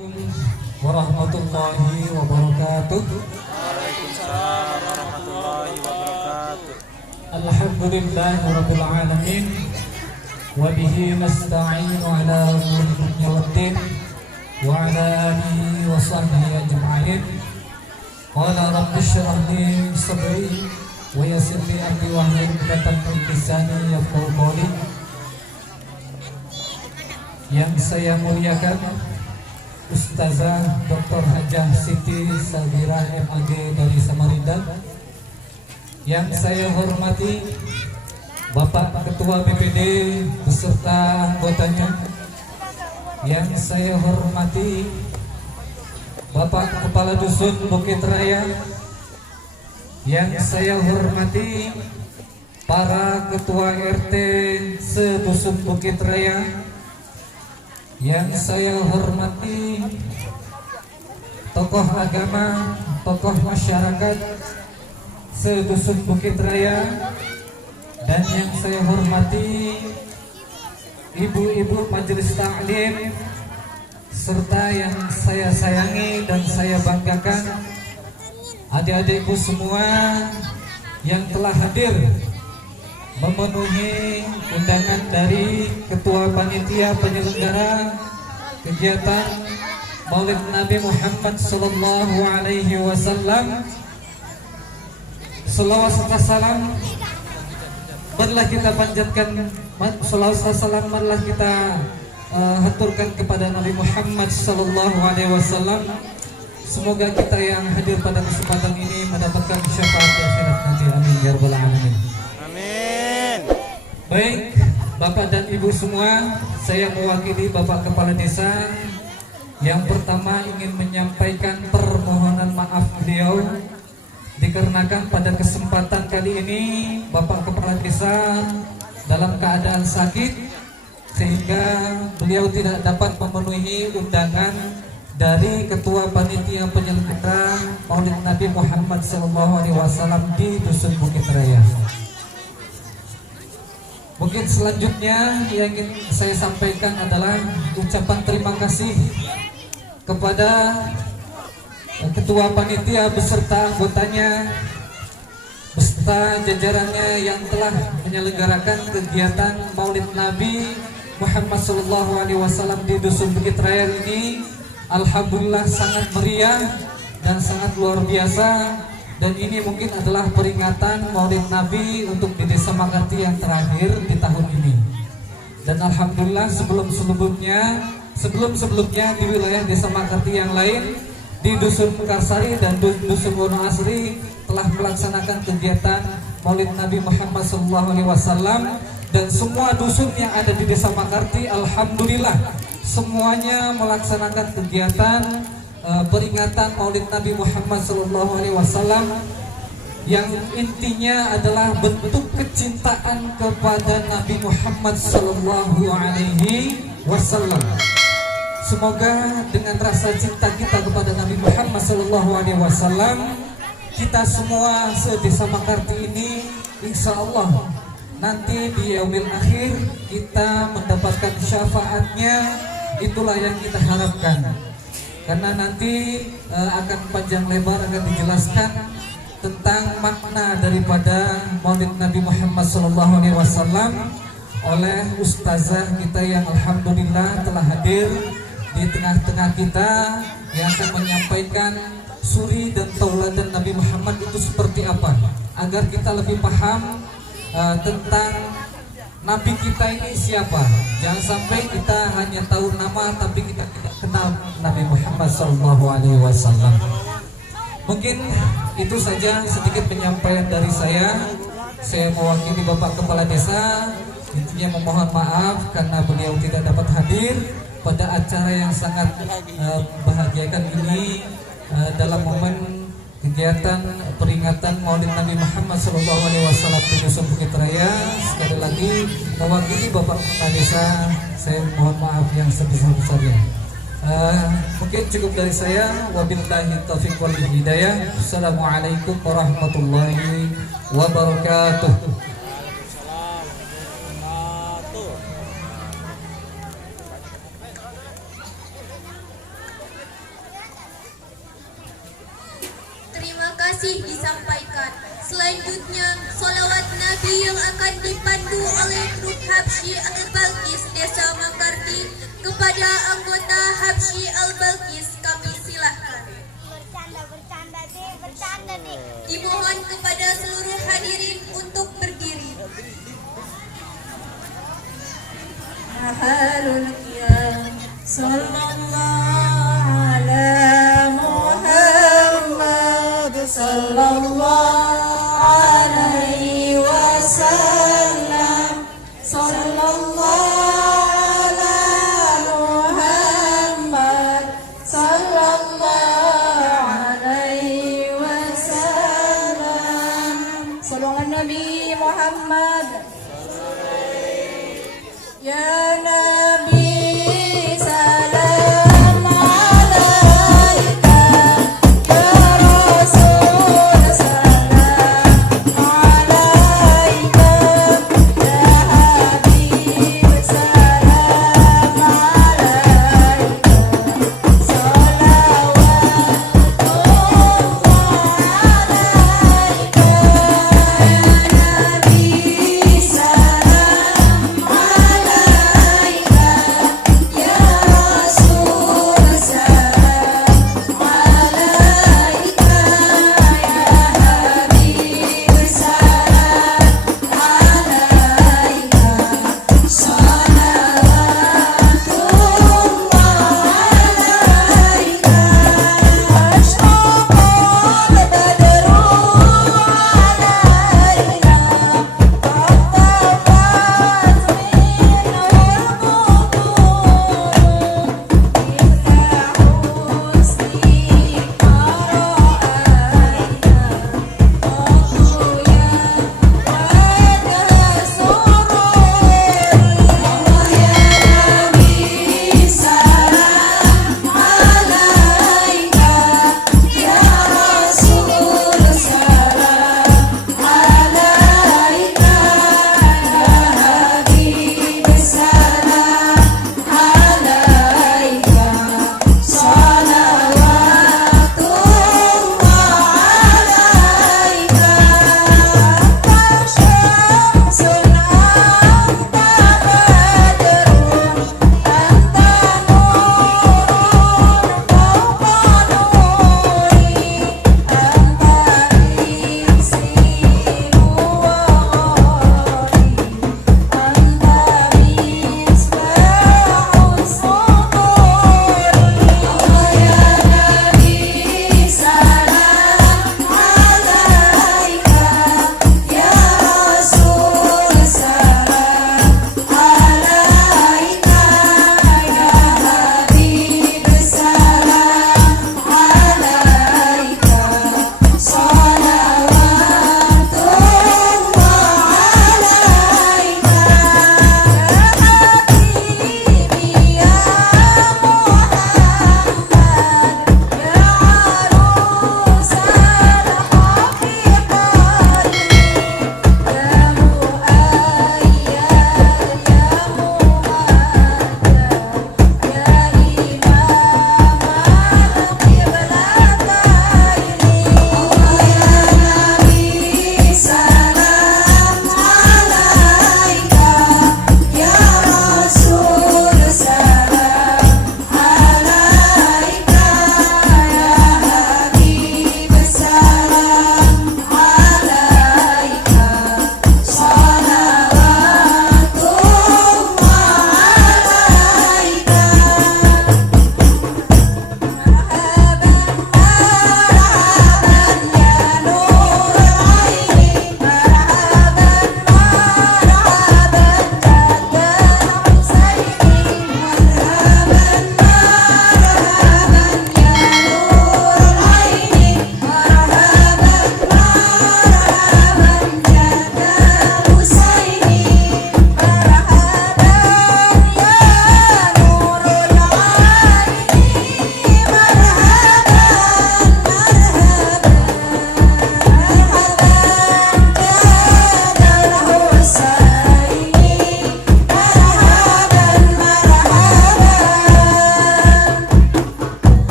Warahmatullahi wabarakatuh. Waalaikumsalam warahmatullahi wabarakatuh. Alhamdulillahirabbil alamin. Wa bihi nasta'inu ala umuri dunya waddin. Wa ala alihi wa sahbihi ajma'in. Qala rabbi shrah li sadri wa yassir li amri wahlul 'uqdatam min lisani yafqahu qawli. Yang saya muliakan Ustazah Dr. Hajah Siti Sabira MAG dari Samarinda. Yang saya hormati Bapak Ketua BPD beserta anggotanya. Yang saya hormati Bapak Kepala Dusun Bukit Raya. Yang saya hormati para Ketua RT se-Dusun Bukit Raya. Yang saya hormati tokoh agama, tokoh masyarakat se-Dusun Bukit Raya. Dan yang saya hormati ibu-ibu majelis taklim, serta yang saya sayangi dan saya banggakan adik-adikku semua yang telah hadir memenuhi undangan dari Ketua Panitia Penyelenggara kegiatan Maulid Nabi Muhammad Sallallahu Alaihi Wasallam. Salawat serta salam marilah kita panjatkan, salawat serta salam marilah kita haturkan kepada Nabi Muhammad Sallallahu Alaihi Wasallam. Semoga kita yang hadir pada kesempatan ini mendapatkan syafaat akhirat nanti. Amin ya rabbal alamin. Baik, Bapak dan Ibu semua, saya mewakili Bapak Kepala Desa. Yang pertama ingin menyampaikan permohonan maaf beliau, dikarenakan pada kesempatan kali ini Bapak Kepala Desa dalam keadaan sakit, sehingga beliau tidak dapat memenuhi undangan dari Ketua Panitia Penyelenggara Maulid Nabi Muhammad SAW di Dusun Bukit Raya. Mungkin selanjutnya yang ingin saya sampaikan adalah ucapan terima kasih kepada Ketua Panitia beserta anggotanya, beserta jajarannya yang telah menyelenggarakan kegiatan Maulid Nabi Muhammad SAW di Dusun Bukit Raya ini. Alhamdulillah sangat meriah dan sangat luar biasa. Dan ini mungkin adalah peringatan Maulid Nabi untuk di Desa Makarti yang terakhir di tahun ini. Dan alhamdulillah sebelum-sebelumnya di wilayah Desa Makarti yang lain, di Dusun Mekarsari dan Dusun Wono Asri telah melaksanakan kegiatan Maulid Nabi Muhammad SAW. Dan semua dusun yang ada di Desa Makarti alhamdulillah semuanya melaksanakan kegiatan peringatan Maulid Nabi Muhammad SAW yang intinya adalah bentuk kecintaan kepada Nabi Muhammad SAW. Semoga dengan rasa cinta kita kepada Nabi Muhammad SAW, kita semua se-Desa Makarti ini insya Allah nanti di yaumil akhir kita mendapatkan syafaatnya. Itulah yang kita harapkan. Karena nanti akan panjang lebar akan dijelaskan tentang makna daripada Maulid Nabi Muhammad SAW oleh ustazah kita yang alhamdulillah telah hadir di tengah-tengah kita, yang akan menyampaikan suri dan tauladan Nabi Muhammad itu seperti apa, agar kita lebih paham tentang Nabi kita ini siapa. Jangan sampai kita hanya tahu nama tapi kita tidak kenal Nabi Muhammad SAW. Mungkin itu saja sedikit penyampaian dari saya. Saya mewakili Bapak Kepala Desa. Intinya memohon maaf karena beliau tidak dapat hadir pada acara yang sangat bahagiakan ini dalam momen kegiatan peringatan Maulid Nabi Muhammad SAW di Dusun Bukit Raya. Sekali lagi mewakili Bapak Kepala Desa, saya mohon maaf yang sebesar-besarnya. Mungkin cukup dari saya. Wabillahi taufiq wal hidayah. Assalamualaikum warahmatullahi wabarakatuh. masih disampaikan. Selanjutnya, solawat Nabi yang akan dipandu oleh grup Habsyi Al-Balqis Desa Makarti kepada anggota Habsyi Al-Balqis kami silahkan. Bercanda deh. Dimohon kepada seluruh hadirin untuk berdiri. Mahalul qiyam sallallahu ala Muhammad sallallahu alaihi wasallam sallallahu ala Muhammad sallallahu alaihi wasallam. Sallallahu Nabi Muhammad. Ya Nabi salam alaika, ya Rasul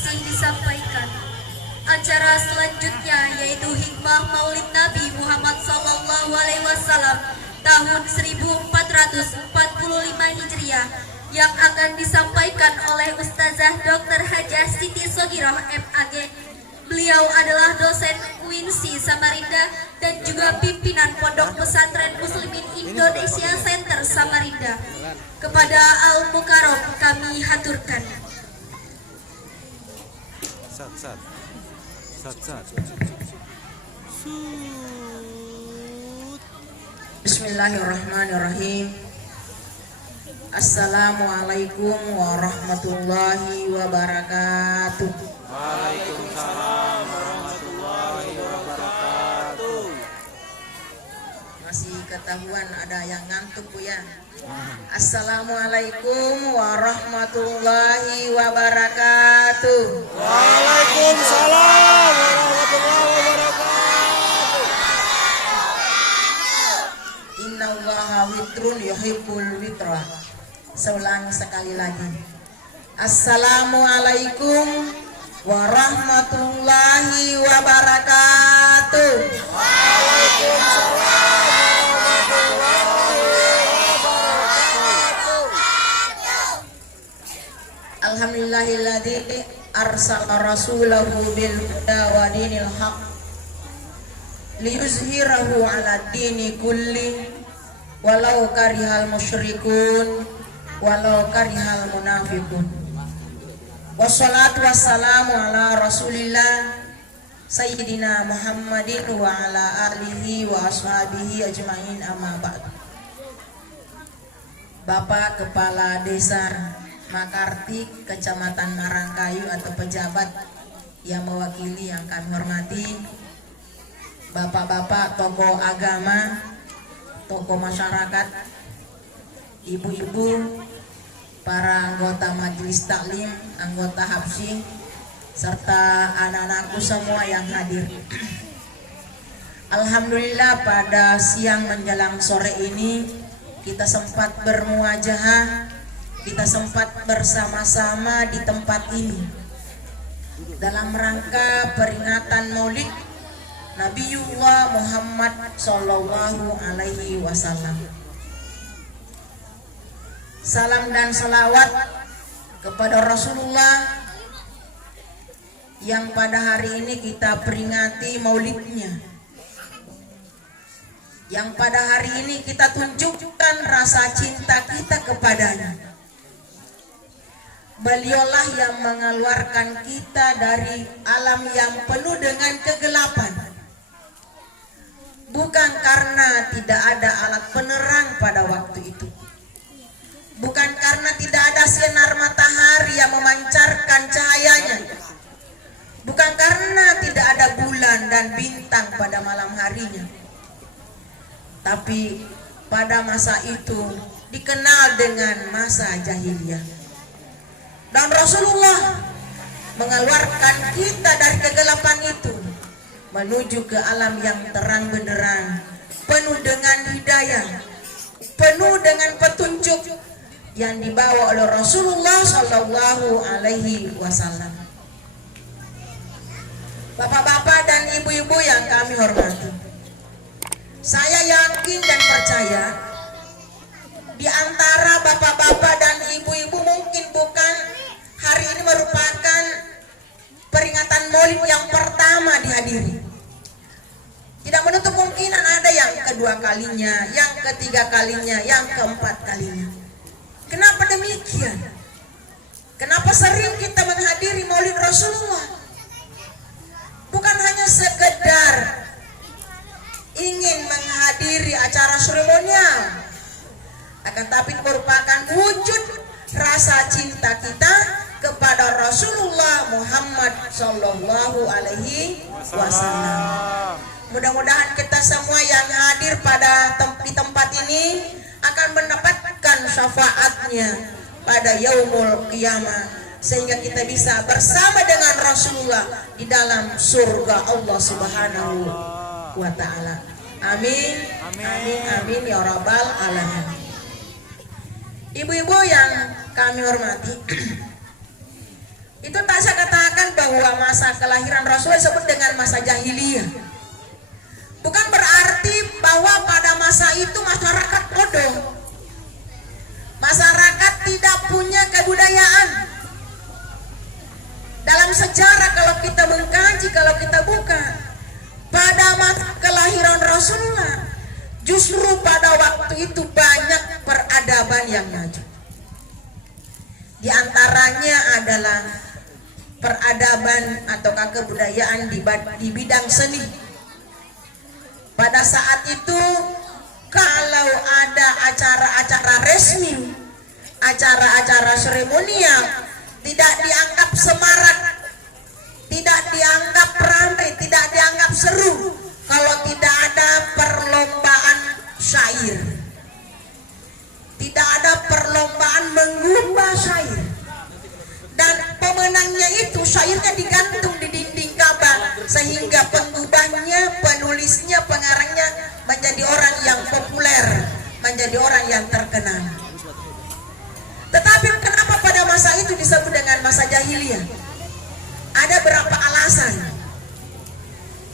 masih disampaikan. Acara selanjutnya yaitu Hikmah Maulid Nabi Muhammad SAW tahun 1445 Hijriah yang akan disampaikan oleh Ustazah Dr. Hajah Siti Sogiroh MAG. Beliau adalah dosen UINSI Samarinda dan juga pimpinan Pondok Pesantren Muslimin Indonesia Center Samarinda. Kepada Al Mukarram kami haturkan. Sat. Bismillahirrahmanirrahim. Assalamualaikum warahmatullahi wabarakatuh. Waalaikumsalam warahmatullahi wabarakatuh. Masih ketahuan ada yang ngantuk Bu ya. Assalamualaikum warahmatullahi wabarakatuh. Waalaikumsalam warahmatullahi wabarakatuh. Innallaha witrun yuhibbul witra. Seulang sekali lagi. Assalamualaikum warahmatullahi wabarakatuh. Alhamdulillahilladzi arsala rasulahu bil huda wa dinil haq liyuzhirahu 'ala dini kulli walau karihal musyrikun walau karihal munafiqun. Wassalatu wassalamu ala rasulillah sayyidina Muhammadin wa ala alihi wa ashabihi ajmain, amma ba'd. Bapak Kepala Desa Makarti Kecamatan Marangkayu atau pejabat yang mewakili yang kami hormati, bapak-bapak tokoh agama, tokoh masyarakat, ibu-ibu, para anggota majelis taklim, anggota habsyi, serta anak-anakku semua yang hadir. Alhamdulillah pada siang menjelang sore ini kita sempat bermuajahah, kita sempat bersama-sama di tempat ini dalam rangka peringatan Maulid Nabiullah Muhammad Sallallahu Alaihi Wasallam. Salam dan salawat kepada Rasulullah yang pada hari ini kita peringati maulidnya, yang pada hari ini kita tunjukkan rasa cinta kita kepadanya. Beliaulah yang mengeluarkan kita dari alam yang penuh dengan kegelapan, bukan karena tidak ada alat penerang pada waktu itu, bukan karena tidak ada sinar matahari yang memancarkan cahayanya, bukan karena tidak ada bulan dan bintang pada malam harinya, tapi pada masa itu dikenal dengan masa jahiliyah. Dan Rasulullah mengeluarkan kita dari kegelapan itu menuju ke alam yang terang benderang, penuh dengan hidayah, penuh dengan petunjuk yang dibawa oleh Rasulullah Sallallahu Alaihi Wasallam. Bapak-bapak dan ibu-ibu yang kami hormati, saya yakin dan percaya di antara bapak-bapak dan ibu-ibu mungkin bukan hari ini merupakan peringatan Maulid yang pertama dihadiri. Tidak menutup kemungkinan ada yang kedua kalinya, yang ketiga kalinya, yang keempat kalinya. Kenapa demikian? Kenapa sering kita menghadiri Maulid Rasulullah? Bukan hanya sekedar ingin menghadiri acara seremonial, akan tapi merupakan wujud rasa cinta kita kepada Rasulullah Muhammad Sallallahu Alaihi Wasallam. Mudah-mudahan kita semua yang hadir di tempat ini akan mendapatkan syafaatnya pada yaumul qiyamah, sehingga kita bisa bersama dengan Rasulullah di dalam surga Allah Subhanahu wa Ta'ala. Amin, amin, amin ya rabbal alamin. Ibu-ibu yang kami hormati, itu tak saya katakan bahwa masa kelahiran Rasul disebut dengan masa jahiliyah. Bukan berarti bahwa pada masa itu masyarakat bodoh. Masyarakat tidak punya kebudayaan. Dalam sejarah kalau kita mengkaji, kalau kita buka, pada masa kelahiran Rasulullah, justru pada waktu itu banyak peradaban yang maju. Di antaranya adalah peradaban atau kebudayaan di bidang seni. Pada saat itu kalau ada acara-acara resmi, acara-acara seremonial, tidak dianggap semarak, tidak dianggap ramai, tidak dianggap seru kalau tidak ada perlombaan syair, tidak ada perlombaan mengubah syair, dan pemenangnya itu syairnya digantung di dinding Ka'bah sehingga pengubahnya, penulisnya, pengarangnya menjadi orang yang populer, menjadi orang yang terkenal. Tetapi kenapa pada masa itu disebut dengan masa jahiliyah? Ada beberapa alasan.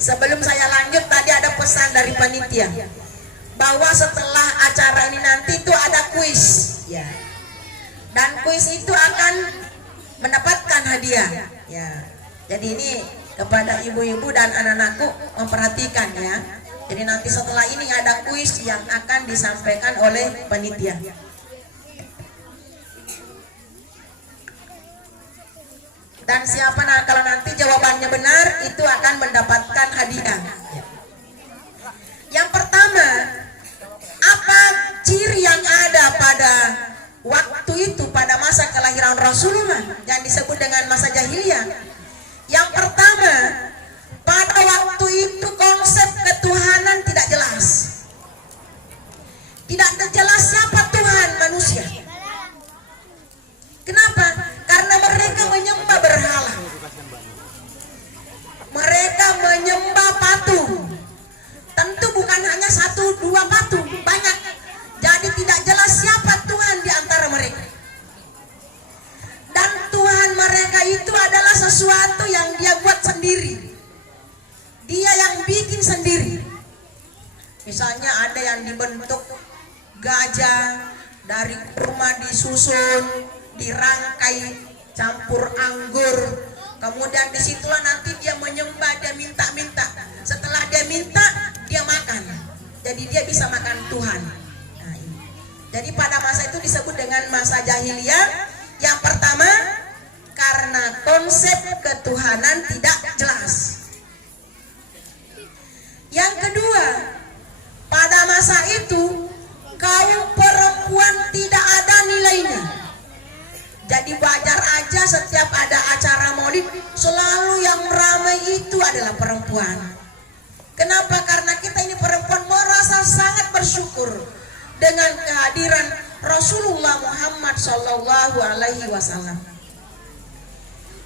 Sebelum saya lanjut, tadi ada pesan dari panitia bahwa setelah acara ini nanti itu ada kuis, ya. Dan kuis itu akan mendapatkan hadiah, ya. Jadi ini kepada ibu-ibu dan anak-anakku memperhatikan, ya. Jadi nanti setelah ini ada kuis yang akan disampaikan oleh panitia. Dan siapa kalau nanti jawabannya benar itu akan mendapatkan hadiah. Yang pertama, apa ciri yang ada pada waktu itu, pada masa kelahiran Rasulullah yang disebut dengan masa jahiliyah? Yang pertama, pada waktu itu konsep ketuhanan tidak jelas. Tidak jelas siapa Tuhan manusia. Kenapa? Karena mereka menyembah berhala. Mereka menyembah patung. Tentu bukan hanya 1-2 patung, banyak. Jadi tidak jelas siapa Tuhan di antara mereka. Dan Tuhan mereka itu adalah sesuatu yang dia buat sendiri. Dia yang bikin sendiri. Misalnya ada yang dibentuk gajah, dari rumah disusun, dirangkai, campur anggur, kemudian disitulah nanti dia menyembah, dia minta-minta. Setelah dia minta, dia makan. Jadi dia bisa makan Tuhan. Nah, ini. Jadi pada masa itu disebut dengan masa jahiliyah. Yang pertama, karena konsep ketuhanan tidak jelas. Yang kedua, pada masa itu kaum perempuan tidak ada nilainya. Jadi wajar aja setiap ada acara maulid selalu yang ramai itu adalah perempuan. Kenapa? Karena kita ini perempuan merasa sangat bersyukur dengan kehadiran Rasulullah Muhammad Sallallahu Alaihi Wasallam.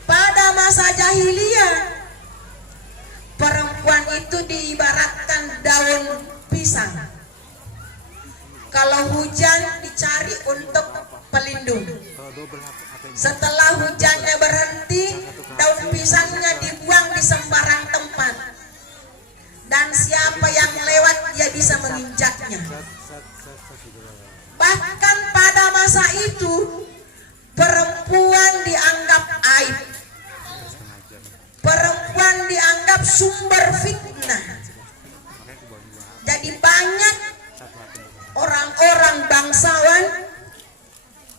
Pada masa jahiliyah, perempuan itu diibaratkan daun pisang. Kalau hujan dicari untuk pelindung. Setelah hujannya berhenti, daun pisangnya dibuang di sembarang tempat. Dan siapa yang lewat dia bisa menginjaknya. Bahkan pada masa itu perempuan dianggap aib. Perempuan dianggap sumber fitnah. Jadi banyak orang-orang bangsawan,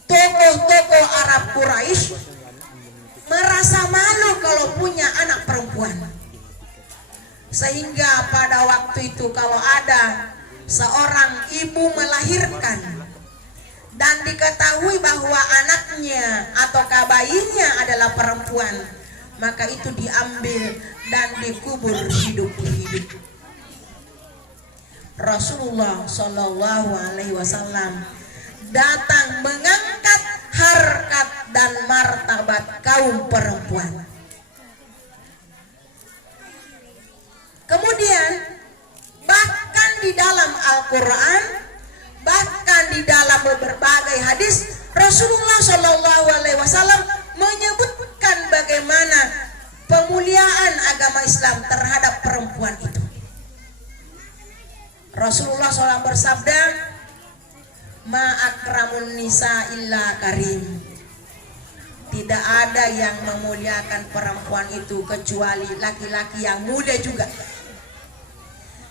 tokoh-tokoh Arab Quraisy merasa malu kalau punya anak perempuan. Sehingga pada waktu itu kalau ada seorang ibu melahirkan dan diketahui bahwa anaknya atau bayinya adalah perempuan, maka itu diambil dan dikubur hidup-hidup. Rasulullah Shallallahu Alaihi Wasallam datang mengangkat harkat dan martabat kaum perempuan. Kemudian bahkan di dalam Al-Quran, bahkan di dalam berbagai hadis, Rasulullah Shallallahu Alaihi Wasallam menyebutkan bagaimana agama Islam terhadap perempuan itu. Rasulullah SAW bersabda, ma akramun nisa illa karim. Tidak ada yang memuliakan perempuan itu kecuali laki-laki yang mulia juga.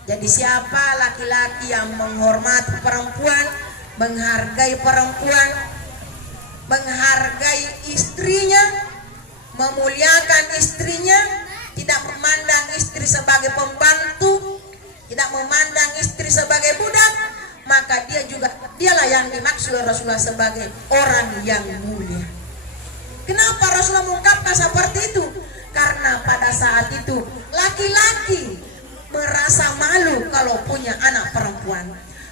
Jadi siapa laki-laki yang menghormati perempuan, menghargai perempuan, menghargai istrinya, memuliakan istrinya, tidak memandang istri sebagai pembantu, tidak memandang istri sebagai budak, maka dialah yang dimaksud Rasulullah sebagai orang yang mulia. Kenapa Rasulullah mengungkapkan seperti itu? Karena pada saat itu laki-laki merasa malu kalau punya anak perempuan.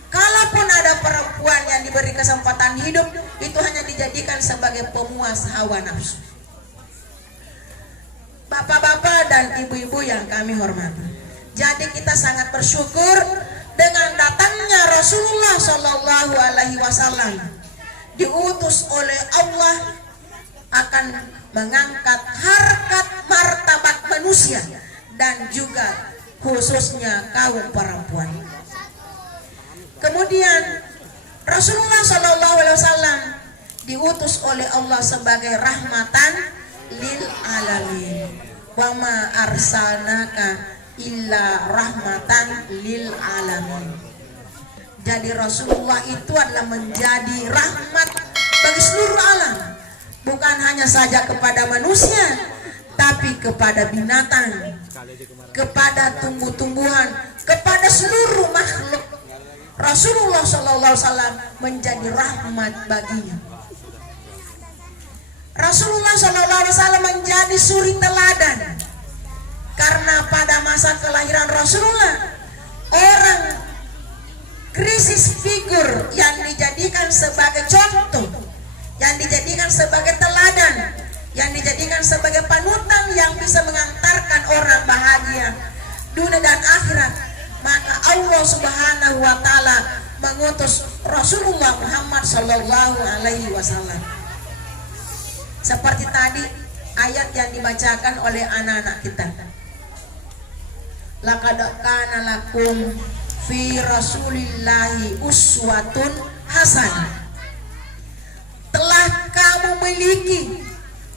Kalaupun ada perempuan yang diberi kesempatan hidup, itu hanya dijadikan sebagai pemuas hawa nafsu. Bapak-bapak dan ibu-ibu yang kami hormati, jadi kita sangat bersyukur dengan datangnya Rasulullah Shallallahu Alaihi Wasallam, diutus oleh Allah akan mengangkat harkat martabat manusia dan juga khususnya kaum perempuan. Kemudian Rasulullah Shallallahu Alaihi Wasallam diutus oleh Allah sebagai rahmatan lil alamin. Wa ma arsalnaka illa rahmatan lil alamin. Jadi Rasulullah itu adalah menjadi rahmat bagi seluruh alam, bukan hanya saja kepada manusia, tapi kepada binatang, kepada tumbuh-tumbuhan, kepada seluruh makhluk. Rasulullah SAW menjadi rahmat baginya. Rasulullah SAW menjadi suri teladan, karena pada masa kelahiran Rasulullah, orang krisis figur yang dijadikan sebagai contoh, yang dijadikan sebagai teladan, yang dijadikan sebagai panutan yang bisa mengantarkan orang bahagia dunia dan akhirat, maka Allah Subhanahu wa taala mengutus Rasulullah Muhammad sallallahu alaihi wasallam. Seperti tadi ayat yang dibacakan oleh anak-anak kita. Laqad kana lakum fi Rasulillahi uswatun hasanah. Telah kamu miliki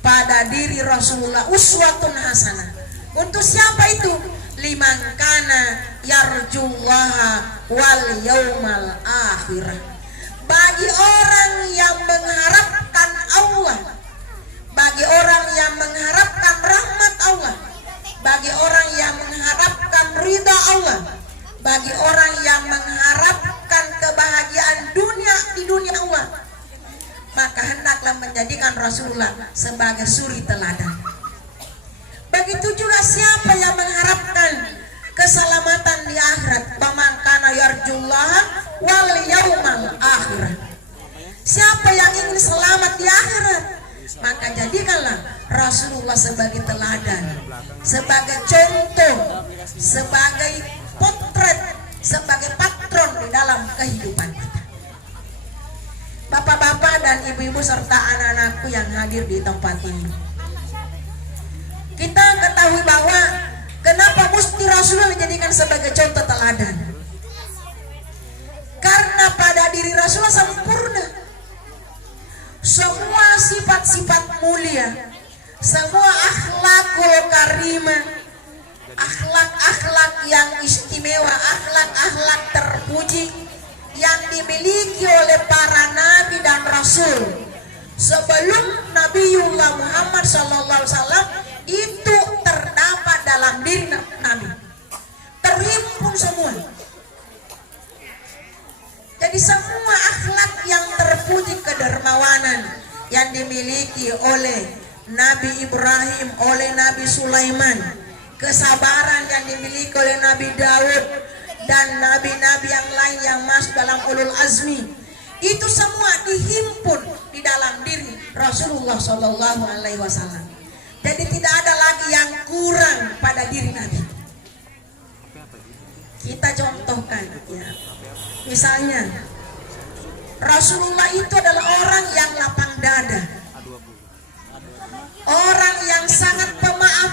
pada diri Rasulullah uswatun hasanah. Untuk siapa itu? Liman kana yarjullaha wal yaumal akhir. Bagi orang yang mengharapkan Allah, bagi orang yang mengharapkan rahmat Allah, bagi orang yang mengharapkan ridha Allah, bagi orang yang mengharapkan kebahagiaan dunia di dunia Allah, maka hendaklah menjadikan Rasulullah sebagai suri teladan. Begitu juga siapa yang mengharapkan keselamatan di akhirat, faman kana yarjullaha wal yaumal akhir. Siapa yang ingin selamat di akhirat, maka jadikanlah Rasulullah sebagai teladan, sebagai contoh, sebagai potret, sebagai patron di dalam kehidupan kita. Bapak-bapak dan ibu-ibu serta anak-anakku yang hadir di tempat ini, kita ketahui bahwa kenapa mesti Rasulullah dijadikan sebagai contoh teladan? Karena pada diri Rasulullah sempurna semua sifat-sifat mulia, semua akhlakul karimah, akhlak-akhlak yang istimewa, akhlak-akhlak terpuji yang dimiliki oleh para nabi dan rasul sebelum Nabiullah Muhammad SAW itu terdapat dalam diri Nabi, terhimpun semua. Jadi semua akhlak yang terpuji, kedermawanan yang dimiliki oleh Nabi Ibrahim, oleh Nabi Sulaiman, kesabaran yang dimiliki oleh Nabi Daud dan nabi-nabi yang lain yang masuk dalam ulul azmi, itu semua dihimpun di dalam diri Rasulullah Shallallahu Alaihi Wasallam. Jadi tidak ada lagi yang kurang pada diri Nabi. Kita contohkan ya. Misalnya Rasulullah itu adalah orang yang lapang dada, orang yang sangat pemaaf,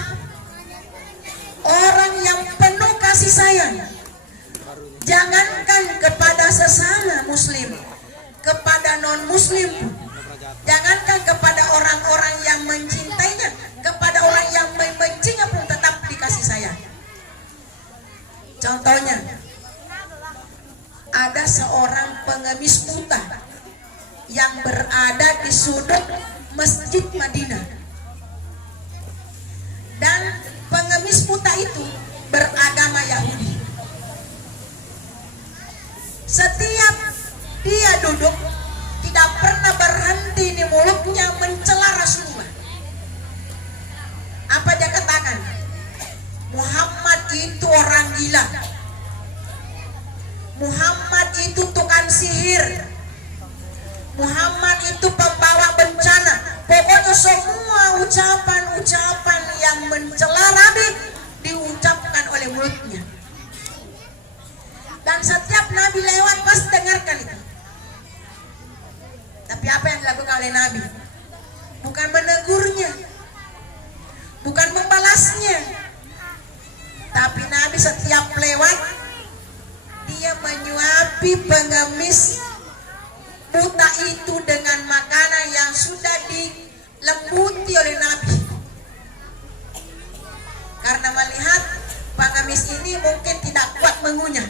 itu beragama Yahudi. Setiap dia duduk, tidak pernah berhenti di mulutnya mencela Rasulullah. Apa dia katakan? Muhammad itu orang gila. Muhammad itu tukang sihir. Muhammad itu pembawa bencana. Pokoknya semua ucapan-ucapan yang mencela Nabi diucapkan oleh mulutnya. Dan setiap Nabi lewat pasti dengarkan itu. Tapi apa yang dilakukan oleh Nabi? Bukan menegurnya, bukan membalasnya, tapi Nabi setiap lewat dia menyuapi pengemis buta itu dengan makanan yang sudah dilembuti oleh Nabi. Karena melihat pengemis ini mungkin tidak kuat mengunyah,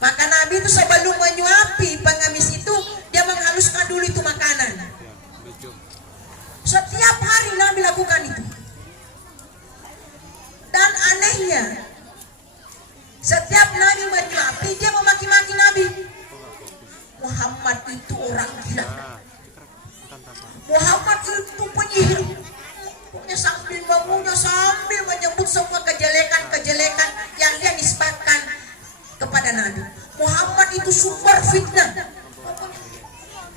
maka Nabi itu sebelum menyuapi pengemis itu, dia menghaluskan dulu itu makanan. Setiap hari Nabi lakukan itu. Dan anehnya, setiap Nabi menyuapi, dia memaki-maki Nabi. Muhammad itu orang gila. Muhammad itu penyihir. Pokoknya sambil mengunyah, sambil menyebut semua kejelekan-kejelekan yang dia nisbatkan kepada Nabi. Muhammad itu sumber fitnah.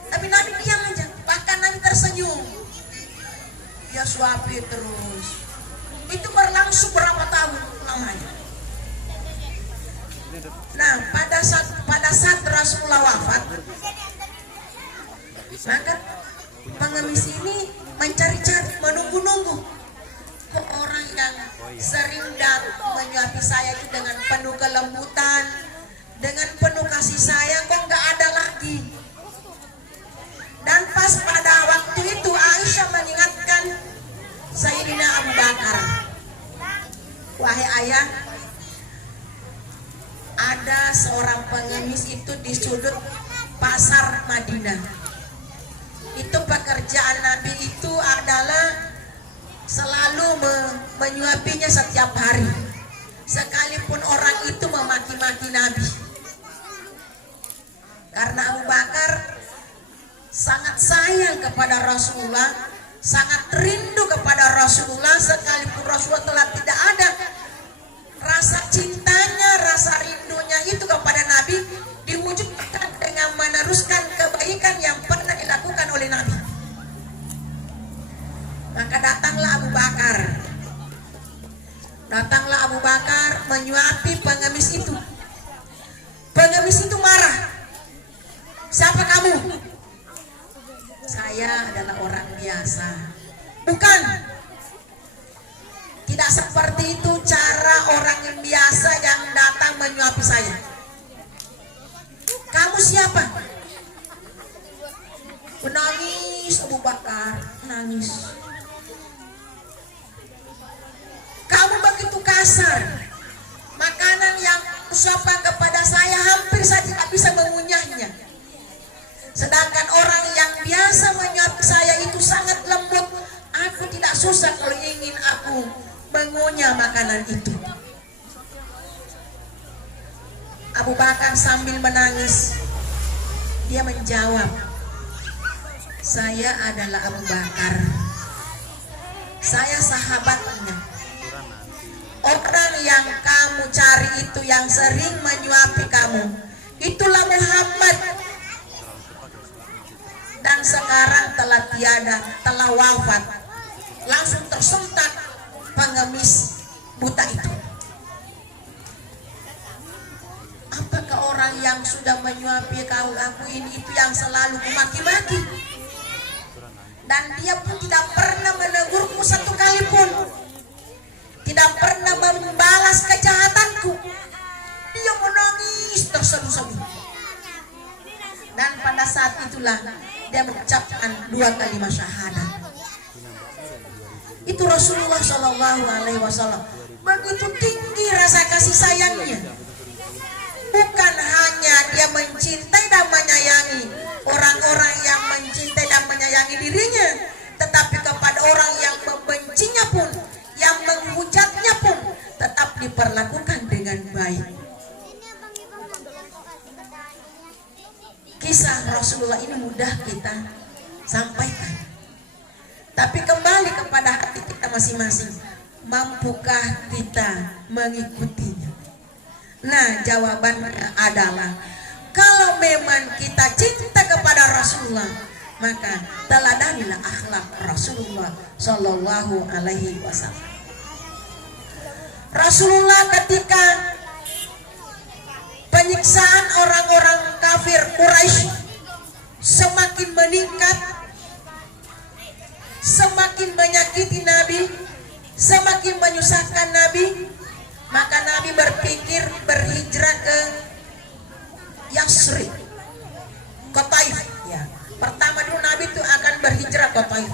Tapi Nabi diam aja. Bahkan Nabi tersenyum. Dia suapi terus. Itu berlangsung berapa tahun lamanya. Nah, pada saat Rasulullah wafat, maka pengemis ini mencari-cari, menunggu-nunggu ke orang yang sering menyuapi saya itu dengan penuh kelembutan, dengan penuh kasih sayang, kok nggak ada lagi. Dan pas pada waktu itu Aisyah mengingatkan Sayyidina Abu Bakar, wahai ayah, ada seorang pengemis itu di sudut pasar Madinah. Itu pekerjaan Nabi itu adalah selalu menyuapinya setiap hari, sekalipun orang itu memaki-maki Nabi. Karena Abu Bakar sangat sayang kepada Rasulullah, sangat rindu kepada Rasulullah, sekalipun Rasulullah telah tidak ada, rasa cintanya, rasa rindunya itu kepada Nabi diwujudkan dengan meneruskan kebaikan yang pernah dilakukan oleh Nabi. Maka datanglah Abu Bakar menyuapi pengemis itu. Pengemis itu marah. Siapa kamu? Saya adalah orang biasa. Bukan. Tidak seperti itu cara orang yang biasa yang datang menyuapi saya. Kamu siapa? Menangis Abu Bakar, nangis. Kamu begitu kasar. Makanan yang usapan kepada saya hampir saya tidak bisa mengunyahnya. Sedangkan orang yang biasa menyuapi saya itu sangat lembut. Aku tidak susah kalau ingin aku mengunyah makanan itu. Abu Bakar sambil menangis, dia menjawab, saya adalah Abu Bakar. Saya sahabatnya. Orang yang kamu cari itu yang sering menyuapi kamu, itulah Muhammad. Dan sekarang telah tiada, telah wafat. Langsung tersentak pengemis buta itu. Apakah orang yang sudah menyuapi aku ini itu yang selalu memaki-maki? Dan dia pun tidak pernah menegurku satu kali pun, tidak pernah membalas kejahatanku. Dia menangis terseduh-seduh. Dan pada saat itulah dia mengucapkan 2 kalimat syahadat. Itu Rasulullah Shallallahu Alaihi Wasallam. Begitu tinggi rasa kasih sayangnya. Bukan hanya dia mencintai dan menyayangi orang-orang yang mencintai dan menyayangi dirinya, tetapi kepada orang yang membencinya pun, yang menghujatnya pun, tetapi perlakukan dengan baik. Kisah Rasulullah ini mudah kita sampaikan, tapi kembali kepada hati kita masing-masing, mampukah kita mengikutinya? Nah, jawabannya adalah kalau memang kita cinta kepada Rasulullah, maka teladanilah akhlak Rasulullah Shallallahu Alaihi Wasallam. Rasulullah ketika penyiksaan orang-orang kafir Quraisy semakin meningkat, semakin menyakiti Nabi, semakin menyusahkan Nabi, maka Nabi berpikir berhijrah ke Yasrib, ke Taif. Ya, pertama dulu Nabi itu akan berhijrah ke Taif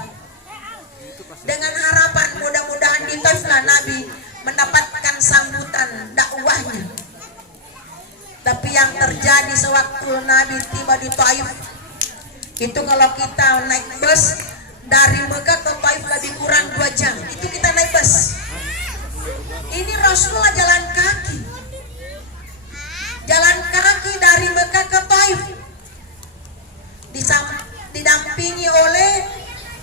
dengan harapan mudah-mudahan di Taiflah Nabi mendapatkan sambutan dakwahnya. Tapi yang terjadi sewaktu Nabi tiba di Taif, itu kalau kita naik bus dari Mekah ke Taif lebih kurang 2 jam. Itu kita naik bus. Ini Rasulullah jalan kaki. Jalan kaki dari Mekah ke Taif. Didampingi oleh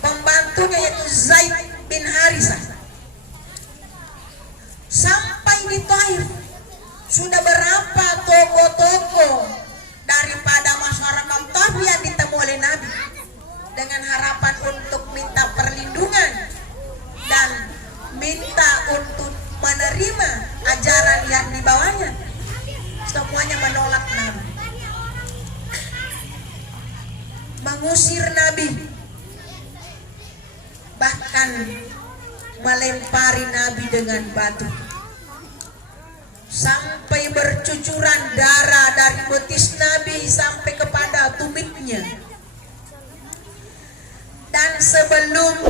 pembantunya yaitu Zaid bin Harisah. Sampai di Taif, sudah berapa toko-toko daripada masyarakat Taif yang ditemui oleh Nabi dengan harapan untuk minta perlindungan dan minta untuk menerima ajaran yang dibawanya. Semuanya menolak Nabi, mengusir Nabi, bahkan melempari Nabi dengan batu sampai bercucuran darah dari betis Nabi sampai kepada tumitnya. Dan sebelum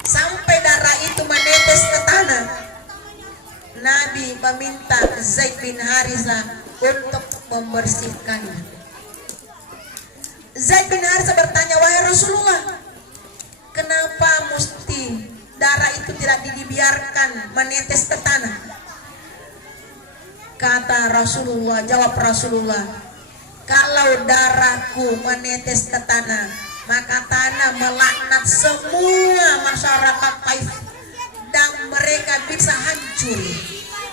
sampai darah itu menetes ke tanah, Nabi meminta Zaid bin Harisah untuk membersihkannya. Zaid bin Harisah bertanya, wahai Rasulullah, kenapa mesti darah itu tidak dibiarkan menetes ke tanah? Kata Rasulullah, jawab Rasulullah, kalau darahku menetes ke tanah, maka tanah melaknat semua masyarakat Taif dan mereka bisa hancur.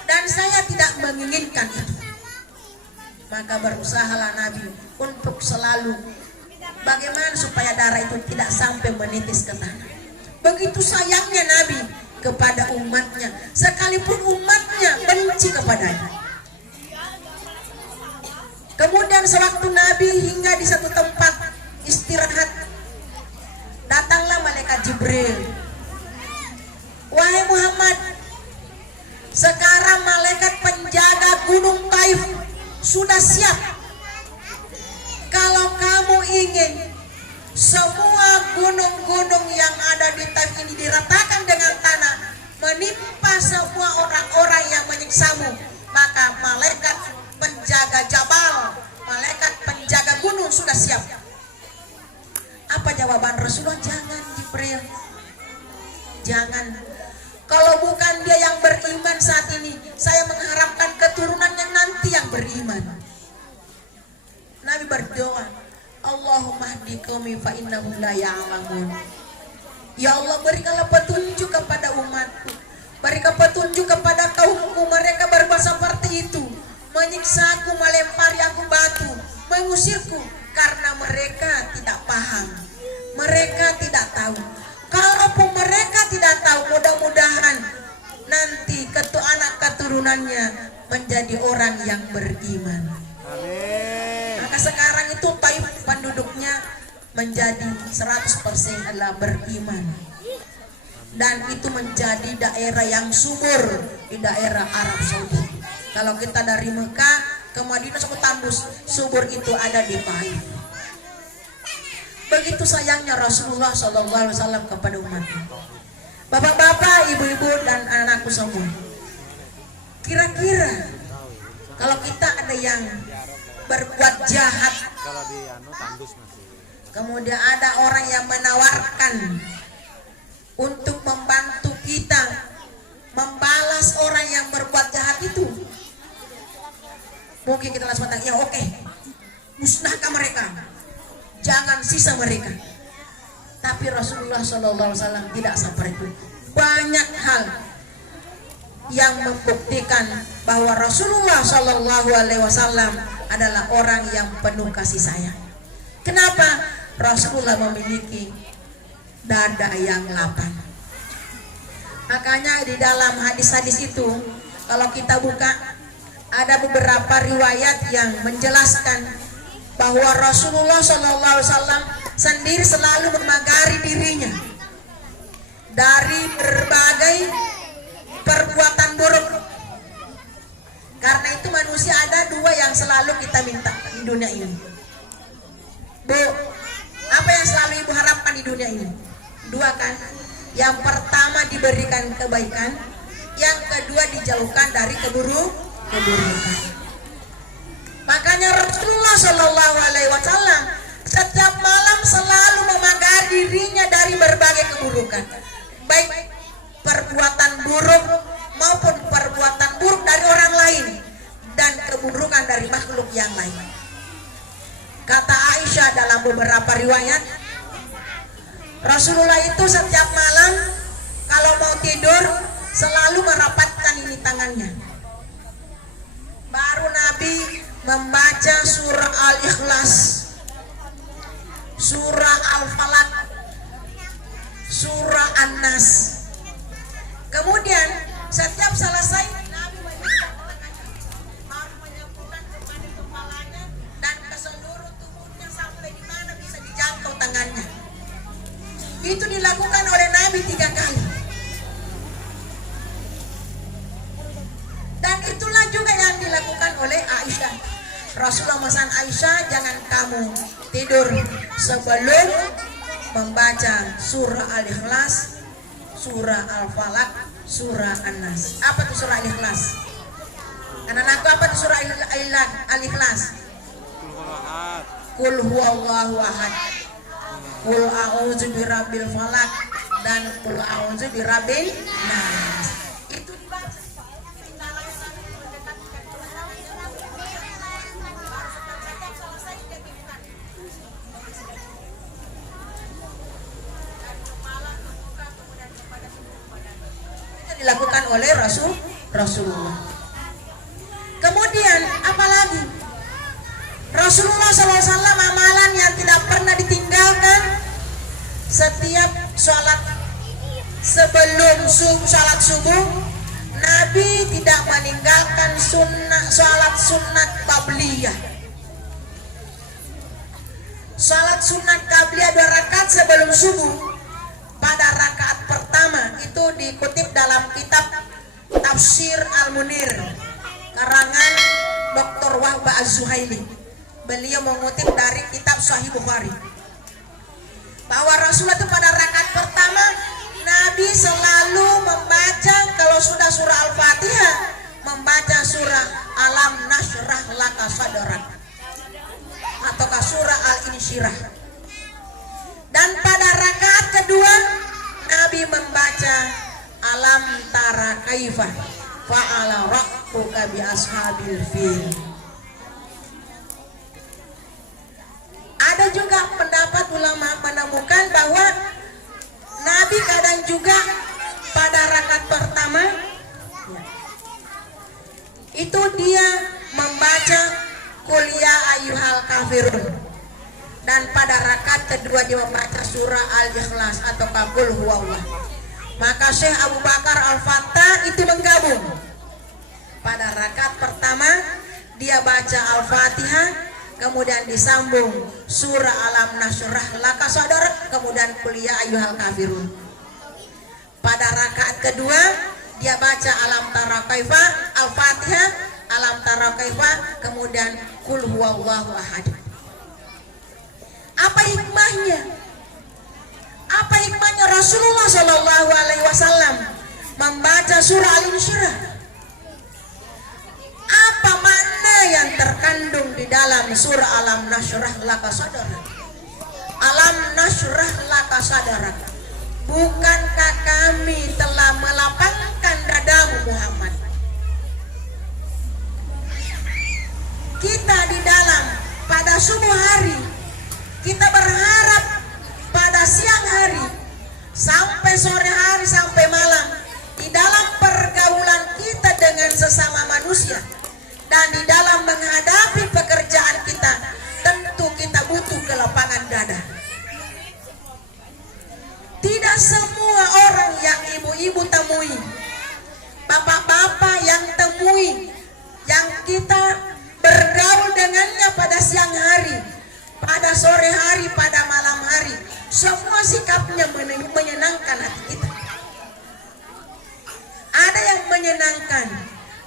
Dan saya tidak menginginkan itu. Maka berusahalah Nabi untuk selalu bagaimana supaya darah itu tidak sampai menetes ke tanah. Begitu sayangnya Nabi kepada umatnya, sekalipun umatnya benci kepadanya. Kemudian sewaktu Nabi hingga di satu tempat istirahat, datanglah malaikat Jibril. Wahai Muhammad, sekarang malaikat penjaga gunung Taif sudah siap. Kalau kamu ingin semua gunung-gunung yang ada di Taif ini diratakan dengan tanah, menimpa semua orang-orang yang menyiksamu, maka malaikat penjaga jabal, malaikat penjaga gunung sudah siap. Apa jawaban Rasulullah? Jangan Jibril, jangan. Kalau bukan dia yang beriman saat ini, saya mengharapkan keturunan yang nanti yang beriman. Nabi berdoa, Allahumma hdi qaumi fa innahum la ya'lamun. Ya Allah, berikanlah petunjuk kepada umatku, berikan petunjuk kepada kaumku. Mereka berbuat seperti itu, menyiksaku, melempari aku batu, mengusirku karena mereka tidak paham, mereka tidak tahu. Kalaupun mereka tidak tahu, mudah-mudahan nanti anak keturunannya menjadi orang yang beriman. Amin. Maka sekarang itu Taif penduduknya menjadi 100% adalah beriman. Dan itu menjadi daerah yang subur di daerah Arab Saudi. Kalau kita dari Mekah ke Madinah sampai tembus, subur itu ada di Taif. Begitu sayangnya Rasulullah SAW kepada umatnya. Bapak-bapak, ibu-ibu dan anakku semua, kira-kira kalau kita ada yang berbuat jahat, Kalau di tandus masih. kemudian ada orang yang menawarkan untuk membantu kita membalas orang yang berbuat Mungkin kita langsung mengatakan, ya oke, musnahkan mereka, jangan sisa mereka. Tapi Rasulullah SAW tidak seperti itu. Banyak hal yang membuktikan bahwa Rasulullah SAW adalah orang yang penuh kasih sayang. Kenapa? Rasulullah memiliki dada yang lapang. Makanya di dalam hadis-hadis itu, kalau kita buka, ada beberapa riwayat yang menjelaskan bahwa Rasulullah SAW sendiri selalu memagari dirinya dari berbagai perbuatan buruk. Karena itu manusia ada dua yang selalu kita minta di dunia ini. Bu, apa yang selalu ibu harapkan di dunia ini? Dua kan? Yang pertama diberikan kebaikan, yang kedua dijauhkan dari keburukan. Makanya Rasulullah SAW setiap malam selalu memagari dirinya dari berbagai keburukan, baik perbuatan buruk maupun perbuatan buruk dari orang lain dan keburukan dari makhluk yang lain. Kata Aisyah dalam beberapa riwayat, Rasulullah itu setiap malam kalau mau tidur selalu merapatkan ini tangannya. Baru Nabi membaca surah Al-Ikhlas, surah Al-Falaq, surah An-Nas. Kemudian setiap selesai Nabi menyiapkan tangannya, baru menyiapkan kepada kepalanya dan ke seluruh tubuhnya sampai di mana bisa dijangkau tangannya. Itu dilakukan oleh Nabi 3 kali. Dan itulah juga yang dilakukan oleh Aisyah. Rasulullah memesan Aisyah, jangan kamu tidur sebelum membaca surah Al-Ikhlas, surah Al-Falaq, surah An-Nas. Apa itu surah Al-Ikhlas? Anak-anakku, apa itu surah Al-Ikhlas? Qul huwallahu ahad, Qul a'udzu birabbil falaq, dan Qul a'udzu birabbin nas. Itu dibaca. Dilakukan oleh Rasulullah. Kemudian apalagi Rasulullah SAW amalan yang tidak pernah ditinggalkan setiap sholat. Sebelum sholat subuh, Nabi tidak meninggalkan sholat sunat qabliyah. Sholat sunat qabliyah 2 rakaat sebelum subuh. Pada rakaat pertama itu dikutip dalam kitab Tafsir Al-Munir karangan Dr. Wahba Az-Zuhaili. Beliau mengutip dari kitab Sahih Bukhari bahwa Rasulullah itu pada rakaat pertama Nabi selalu membaca, kalau sudah surah Al-Fatihah, membaca surah Alam Nashrah Laka Sadrak ataukah surah Al-Insyirah. Dan pada rakaat kedua Nabi membaca Alam Tara Kaifa Fa'ala Rabbuka bi ashabil fil. Ada juga pendapat ulama menemukan bahwa Nabi kadang juga pada rakaat pertama itu dia membaca Qul ya ayyuhal kafirun, dan pada rakaat kedua dia membaca surah Al-Ikhlas atau Qul huwallah. Maka Syekh Abu Bakar Al-Fattah itu menggabung. Pada rakaat pertama dia baca Al-Fatihah, kemudian disambung surah Alam Nashrah Laka Sadrak, kemudian Qul ya ayyuhal kafirun. Pada rakaat kedua dia baca Alam Tara Kaifa, Al-Fatihah, Alam Tara Kaifa, kemudian Qul huwallahu ahad. Apa hikmahnya? Apa hikmahnya Rasulullah SAW membaca surah Al-Insyirah? Apa makna yang terkandung di dalam surah Alam Nashrah Laka Sadrak? Alam Nashrah Laka Sadrak. Bukankah kami telah melapangkan dadamu Muhammad? manusia. Dan di dalam menghadapi pekerjaan kita, tentu kita butuh kelapangan dada. Tidak semua orang yang ibu-ibu temui, bapak-bapak yang temui, yang kita bergaul dengannya pada siang hari, pada sore hari, pada malam hari, semua sikapnya menyenangkan hati kita. Ada yang menyenangkan,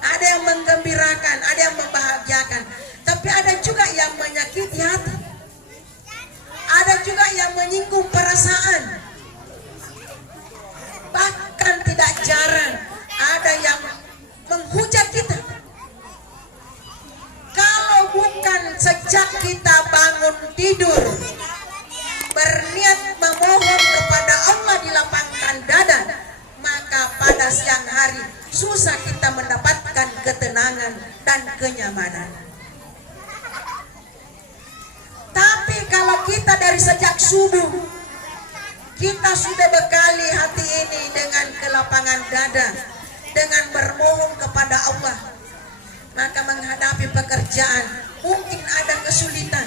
ada yang menggembirakan, ada yang membahagiakan, tapi ada juga yang menyakiti hati, ada juga yang menyinggung perasaan. Bahkan tidak jarang ada yang menghujat kita. Kalau bukan sejak kita bangun tidur berniat memohon kepada Allah dilapangkan dada, maka pada siang hari susah kita mendapatkan ketenangan dan kenyamanan. Tapi kalau kita dari sejak subuh kita sudah bekali hati ini dengan kelapangan dada, dengan bermohon kepada Allah, maka menghadapi pekerjaan mungkin ada kesulitan,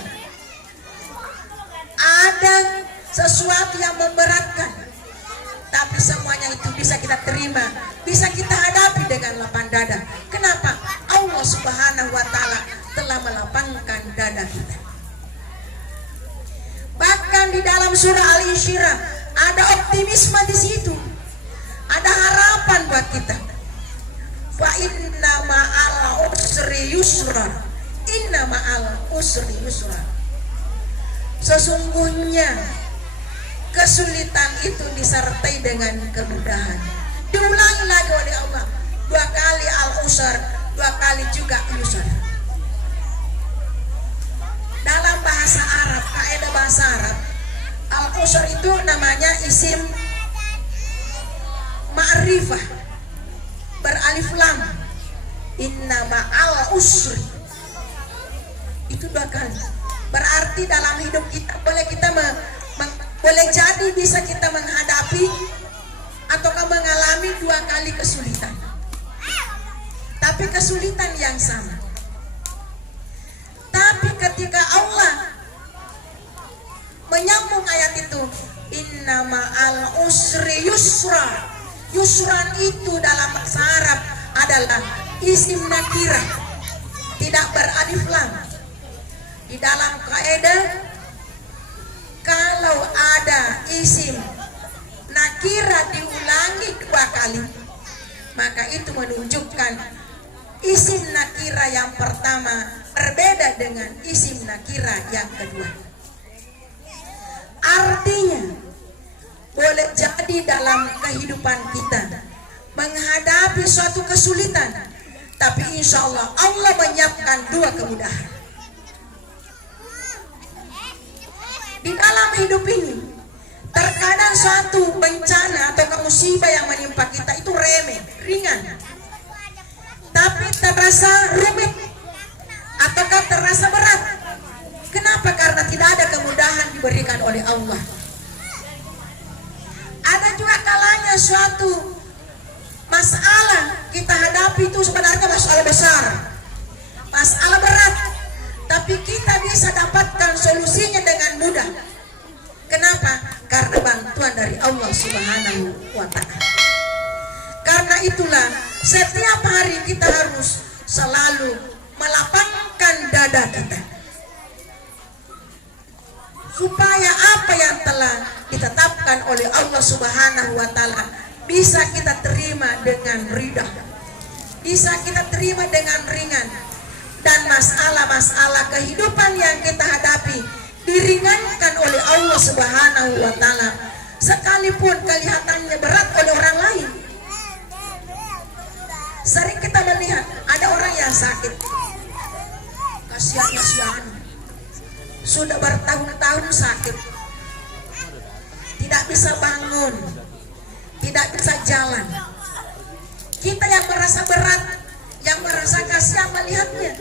ada sesuatu yang memberatkan, tapi semuanya itu bisa kita terima, bisa kita hadapi dengan lapang dada. Kenapa? Allah Subhanahu wa Ta'ala telah melapangkan dada kita. Bahkan di dalam surah Al-Insyirah ada optimisme di situ, ada harapan buat kita. Fa inna ma'al usri yusra, inna ma'al usri yusra. Sesungguhnya kesulitan itu disertai dengan kemudahan. Diulangi lagi oleh Allah, 2 kali al-usr, 2 kali juga yusr. Dalam bahasa Arab, kaidah bahasa Arab, al-usr itu namanya isim ma'rifah beralif lam. Inna ma'al usri, itu 2 kali. Berarti dalam hidup kita boleh jadi bisa kita menghadapi ataukah mengalami 2 kali kesulitan, tapi kesulitan yang sama. Tapi ketika Allah menyambung ayat itu, inna ma'al usri yusra, yusran itu dalam bahasa Arab adalah isim nakirah, tidak beralif lam. Di dalam kaidah, kalau ada isim nakirah diulangi 2 kali, maka itu menunjukkan isim nakirah yang pertama berbeda dengan isim nakirah yang kedua. Artinya boleh jadi dalam kehidupan kita menghadapi suatu kesulitan, tapi insya Allah Allah menyiapkan 2 kemudahan. Di dalam hidup ini terkadang suatu bencana atau musibah yang menimpa kita itu remeh, ringan, tapi terasa rumit ataukah terasa berat. Kenapa? Karena tidak ada kemudahan diberikan oleh Allah. Ada juga kalanya suatu masalah kita hadapi itu sebenarnya masalah besar, masalah berat, tapi kita bisa dapatkan solusinya dengan mudah. Kenapa? Karena bantuan dari Allah Subhanahu wa Ta'ala. Karena itulah setiap hari kita harus selalu melapangkan dada kita, supaya apa yang telah ditetapkan oleh Allah Subhanahu wa Ta'ala bisa kita terima dengan ridha, bisa kita terima dengan ringan, dan masalah-masalah kehidupan yang kita hadapi diringankan oleh Allah Subhanahu wa Ta'ala, sekalipun kelihatannya berat oleh orang lain. Sering kita melihat ada orang yang sakit, kasihan, sudah bertahun-tahun sakit, tidak bisa bangun, tidak bisa jalan. Kita yang merasa berat, yang merasa kasihan melihatnya,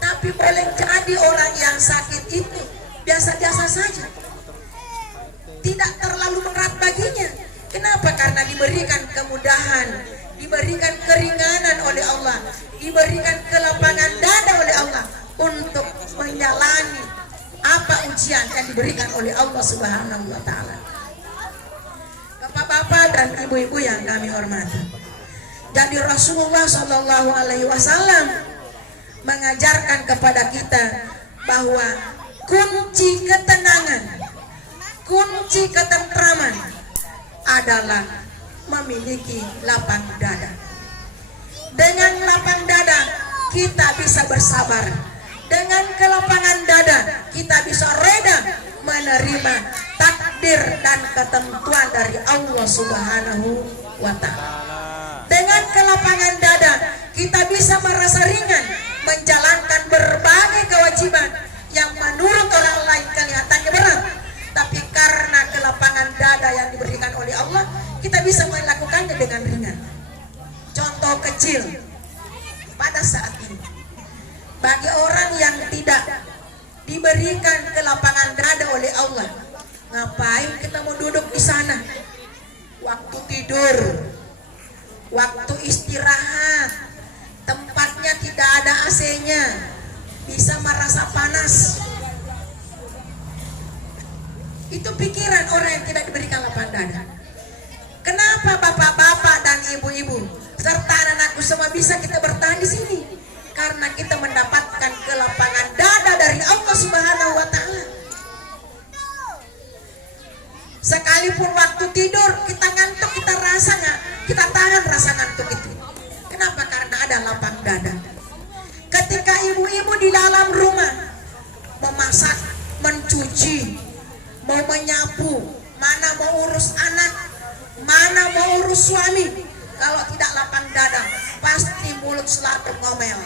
tapi boleh jadi orang yang sakit itu biasa-biasa saja, tidak terlalu berat baginya. Kenapa? Karena diberikan kemudahan, diberikan keringanan oleh Allah, diberikan kelapangan dada oleh Allah untuk menjalani apa ujian yang diberikan oleh Allah Subhanahu wa taala. Bapak-bapak dan ibu-ibu yang kami hormati. Jadi Rasulullah Shallallahu alaihi wasallam mengajarkan kepada kita bahwa kunci ketenangan, kunci ketentraman adalah memiliki lapang dada. Dengan lapang dada kita bisa bersabar. Dengan kelapangan dada kita bisa reda menerima takdir dan ketentuan dari Allah Subhanahu wa taala. Dengan kelapangan dada kita bisa merasa ringan menjalankan berbagai kewajiban yang menurut orang lain kelihatannya berat, tapi karena kelapangan dada yang diberikan oleh Allah kita bisa melakukannya dengan ringan. Contoh kecil pada saat ini, bagi orang yang tidak diberikan kelapangan dada oleh Allah, ngapain kita mau duduk di sana? Waktu tidur, waktu istirahat, tempatnya tidak ada AC-nya, bisa merasa panas. Itu pikiran orang yang tidak diberikan lapangan dada. Kenapa bapak-bapak dan ibu-ibu serta anak-anakku semua bisa kita bertahan di sini? Karena kita mendapatkan kelapangan dada dari Allah Subhanahu wa taala. Sekalipun waktu tidur kita ngantuk, kita rasa nggak, kita tahan rasa ngantuk itu. Kenapa? Karena ada lapang dada. Ketika ibu-ibu di dalam rumah memasak, mencuci, mau menyapu, mana mau urus anak, mana mau urus suami, kalau tidak lapang dada pasti mulut selalu ngomel.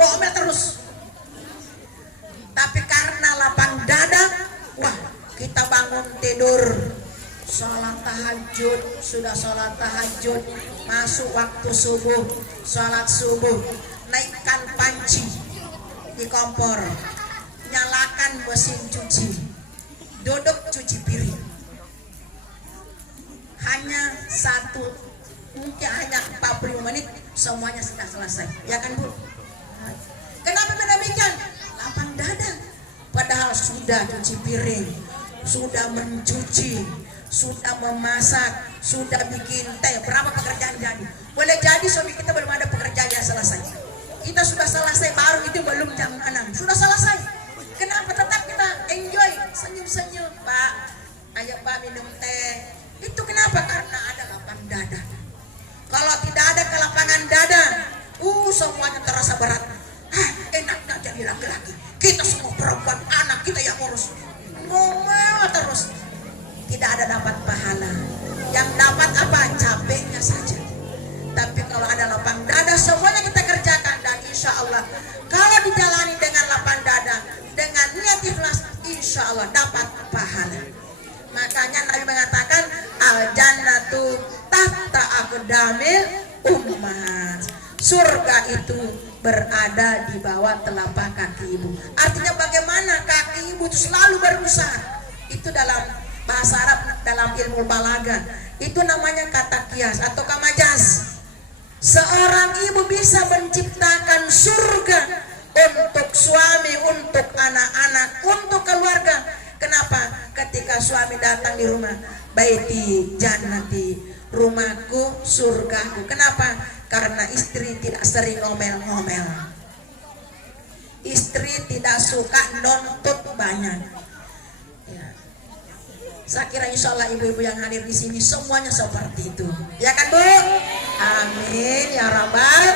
Ngomel terus. Tapi karena lapang dada, wah, kita bangun tidur, sholat tahajud, sudah sholat tahajud, masuk waktu subuh, sholat subuh, naikkan panci di kompor, nyalakan mesin cuci, duduk cuci piring. Hanya mungkin hanya 45 menit semuanya sudah selesai, ya kan Bu? Kenapa demikian? Lapang dada. Padahal sudah cuci piring, sudah mencuci, sudah memasak, sudah bikin teh. Berapa pekerjaan jadi? Boleh jadi suami kita belum ada pekerjaan yang selesai. Kita sudah selesai baru itu belum jam 6, sudah selesai. Kenapa? Tetap kita enjoy, senyum-senyum, Pak. Ayo Pak minum teh. Itu kenapa? Karena ada lapang dada. Kalau tidak ada kelapangan dada, semuanya terasa berat. Enaknya jadi laki-laki. Kita semua perempuan, anak kita yang ngurus. Ngomel terus. Tidak ada dapat pahala. Yang dapat apa? Capeknya saja. Tapi kalau ada lapang dada, semuanya kita kerjakan. Dan insya Allah, kalau dijalani dengan lapang dada, dengan niat ikhlas, insya Allah dapat pahala. Makanya Nabi mengatakan al-jannatu tahta aqdamil ummahat. Surga itu berada di bawah telapak kaki ibu. Artinya bagaimana kaki ibu itu selalu berusaha. Itu dalam bahasa Arab, dalam ilmu balaghah, itu namanya kata kias atau kamajaz. Seorang ibu bisa menciptakan surga untuk suami, untuk anak-anak, untuk keluarga. Kenapa? Ketika suami datang di rumah, baiti jannati, rumahku, surgaku. Kenapa? Karena istri tidak sering ngomel-ngomel. Istri tidak suka nuntut banyak. Ya. Saya kira insya Allah ibu-ibu yang hadir di sini semuanya seperti itu. Ya kan Bu? Amin ya rabbal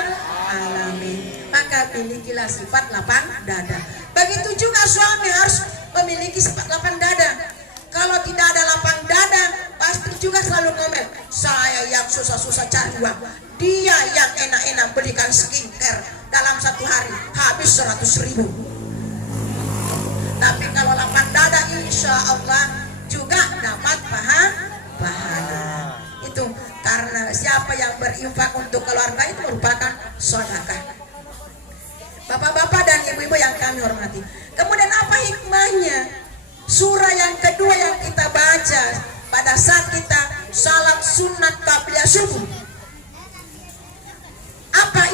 alamin. Maka milikilah sifat lapang dada. Begitu juga suami harus memiliki sifat lapang dada. Kalau tidak ada lapang dada, pasti juga selalu ngomel. Saya yang susah-susah cari uang, dia yang enak-enak belikan skincare dalam satu hari habis 100.000. Tapi kalau lapang dada, insya Allah juga dapat pahala. Itu karena siapa yang berinfak untuk keluarga itu merupakan sedekah. Bapak-bapak dan ibu-ibu yang kami hormati. Kemudian apa hikmahnya? Surah yang kedua yang kita baca pada saat kita salat sunat qabliyah subuh.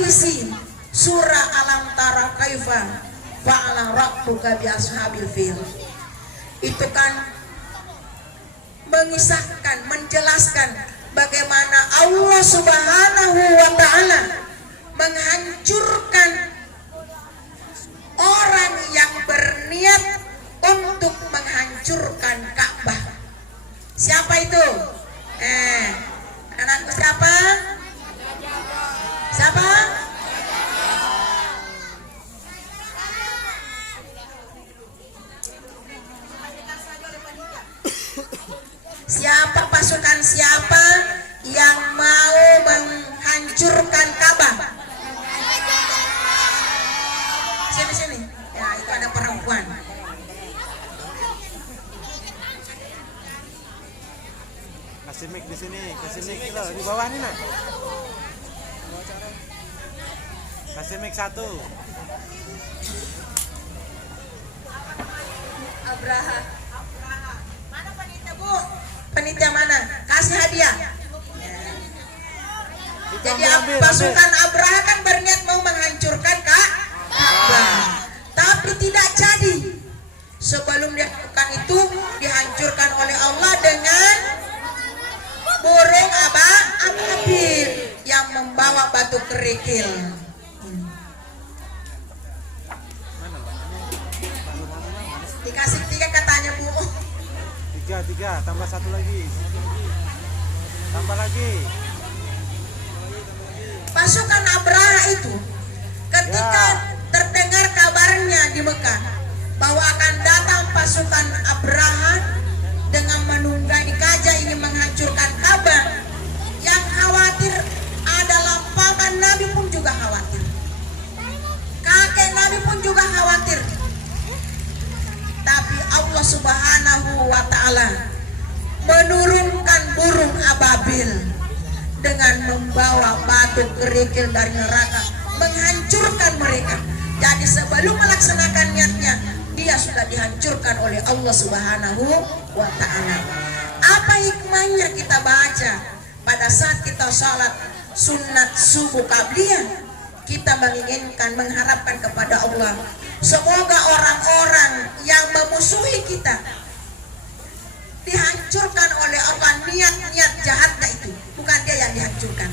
isi surah Alam Tara Kaifa Fa'ala Rabbuka bi ashabil fil. Itu kan mengisahkan, menjelaskan bagaimana Allah Subhanahu wa taala menghancurkan orang yang berniat untuk menghancurkan Ka'bah. Siapa itu? Anakku siapa? Siapa? Siapa pasukan siapa yang mau menghancurkan Ka'bah? Sini. Ya, itu ada perempuan. Kasih mic di sini, kasih mic loh di bawah nih nak. Kasih mic satu. Abraha. Mana panitia, Bu? Panitia mana? Kasih hadiah. Jadi pasukan Abraha kan berniat mau menghancurkan Ka'bah, tapi tidak jadi. Sebelum dilakukan itu dihancurkan oleh Allah dengan burung ababil yang membawa batu kerikil. Dikasih 3 katanya, Bu. 3 tambah 1 lagi. Tambah lagi. Pasukan Abraha itu ketika terdengar kabarnya di Mekah bahwa akan datang pasukan Abraha dengan menunggangi gajah ini menghancurkan Ka'bah, yang khawatir adalah paman Nabi pun juga khawatir, kakek Nabi pun juga khawatir. Tapi Allah Subhanahu wa taala menurunkan burung ababil dengan membawa batu kerikil dari neraka menghancurkan mereka. Jadi sebelum melaksanakan niatnya, dia sudah dihancurkan oleh Allah Subhanahu wa taala. Apa hikmahnya kita baca pada saat kita sholat sunat subuh qabliyah? Kita menginginkan, mengharapkan kepada Allah, semoga orang-orang yang memusuhi kita dihancurkan oleh Allah. Niat-niat jahatnya itu bukan dia yang dihancurkan,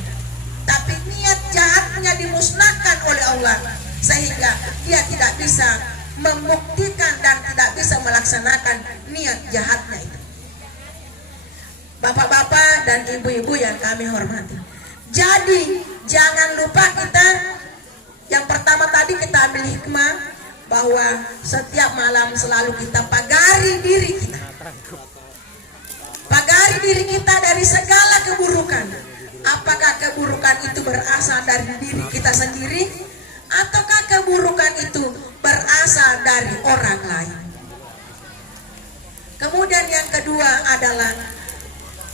tapi niat jahatnya dimusnahkan oleh Allah, sehingga dia tidak bisa membuktikan dan tidak bisa melaksanakan niat jahatnya itu. Bapak-bapak dan ibu-ibu yang kami hormati, jadi jangan lupa kita, yang pertama tadi kita ambil hikmah bahwa setiap malam selalu kita pagari diri kita, pagari diri kita dari segala keburukan. Apakah keburukan itu berasal dari diri kita sendiri, ataukah keburukan itu berasal dari orang lain? Kemudian yang kedua adalah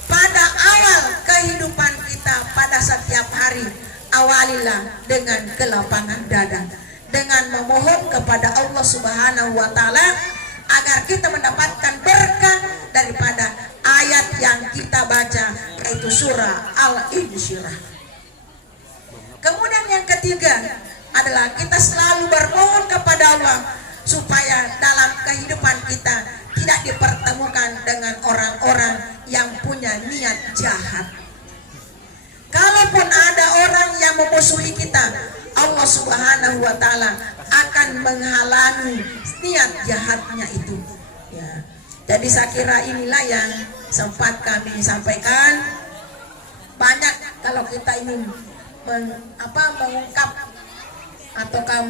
pada awal kehidupan kita pada setiap hari, awalilah dengan kelapangan dada, dengan memohon kepada Allah Subhanahu wa taala agar kita mendapatkan berkah daripada ayat yang kita baca, yaitu surah Al-Insyirah. Kemudian yang ketiga adalah kita selalu bermohon kepada Allah supaya dalam kehidupan kita tidak dipertemukan dengan orang-orang yang punya niat jahat. Kalaupun ada orang yang memusuhi kita, Allah Subhanahu wa taala akan menghalangi niat jahatnya itu. Ya. Jadi saya kira inilah yang sempat kami sampaikan. Banyak kalau kita ingin mengungkap ataukah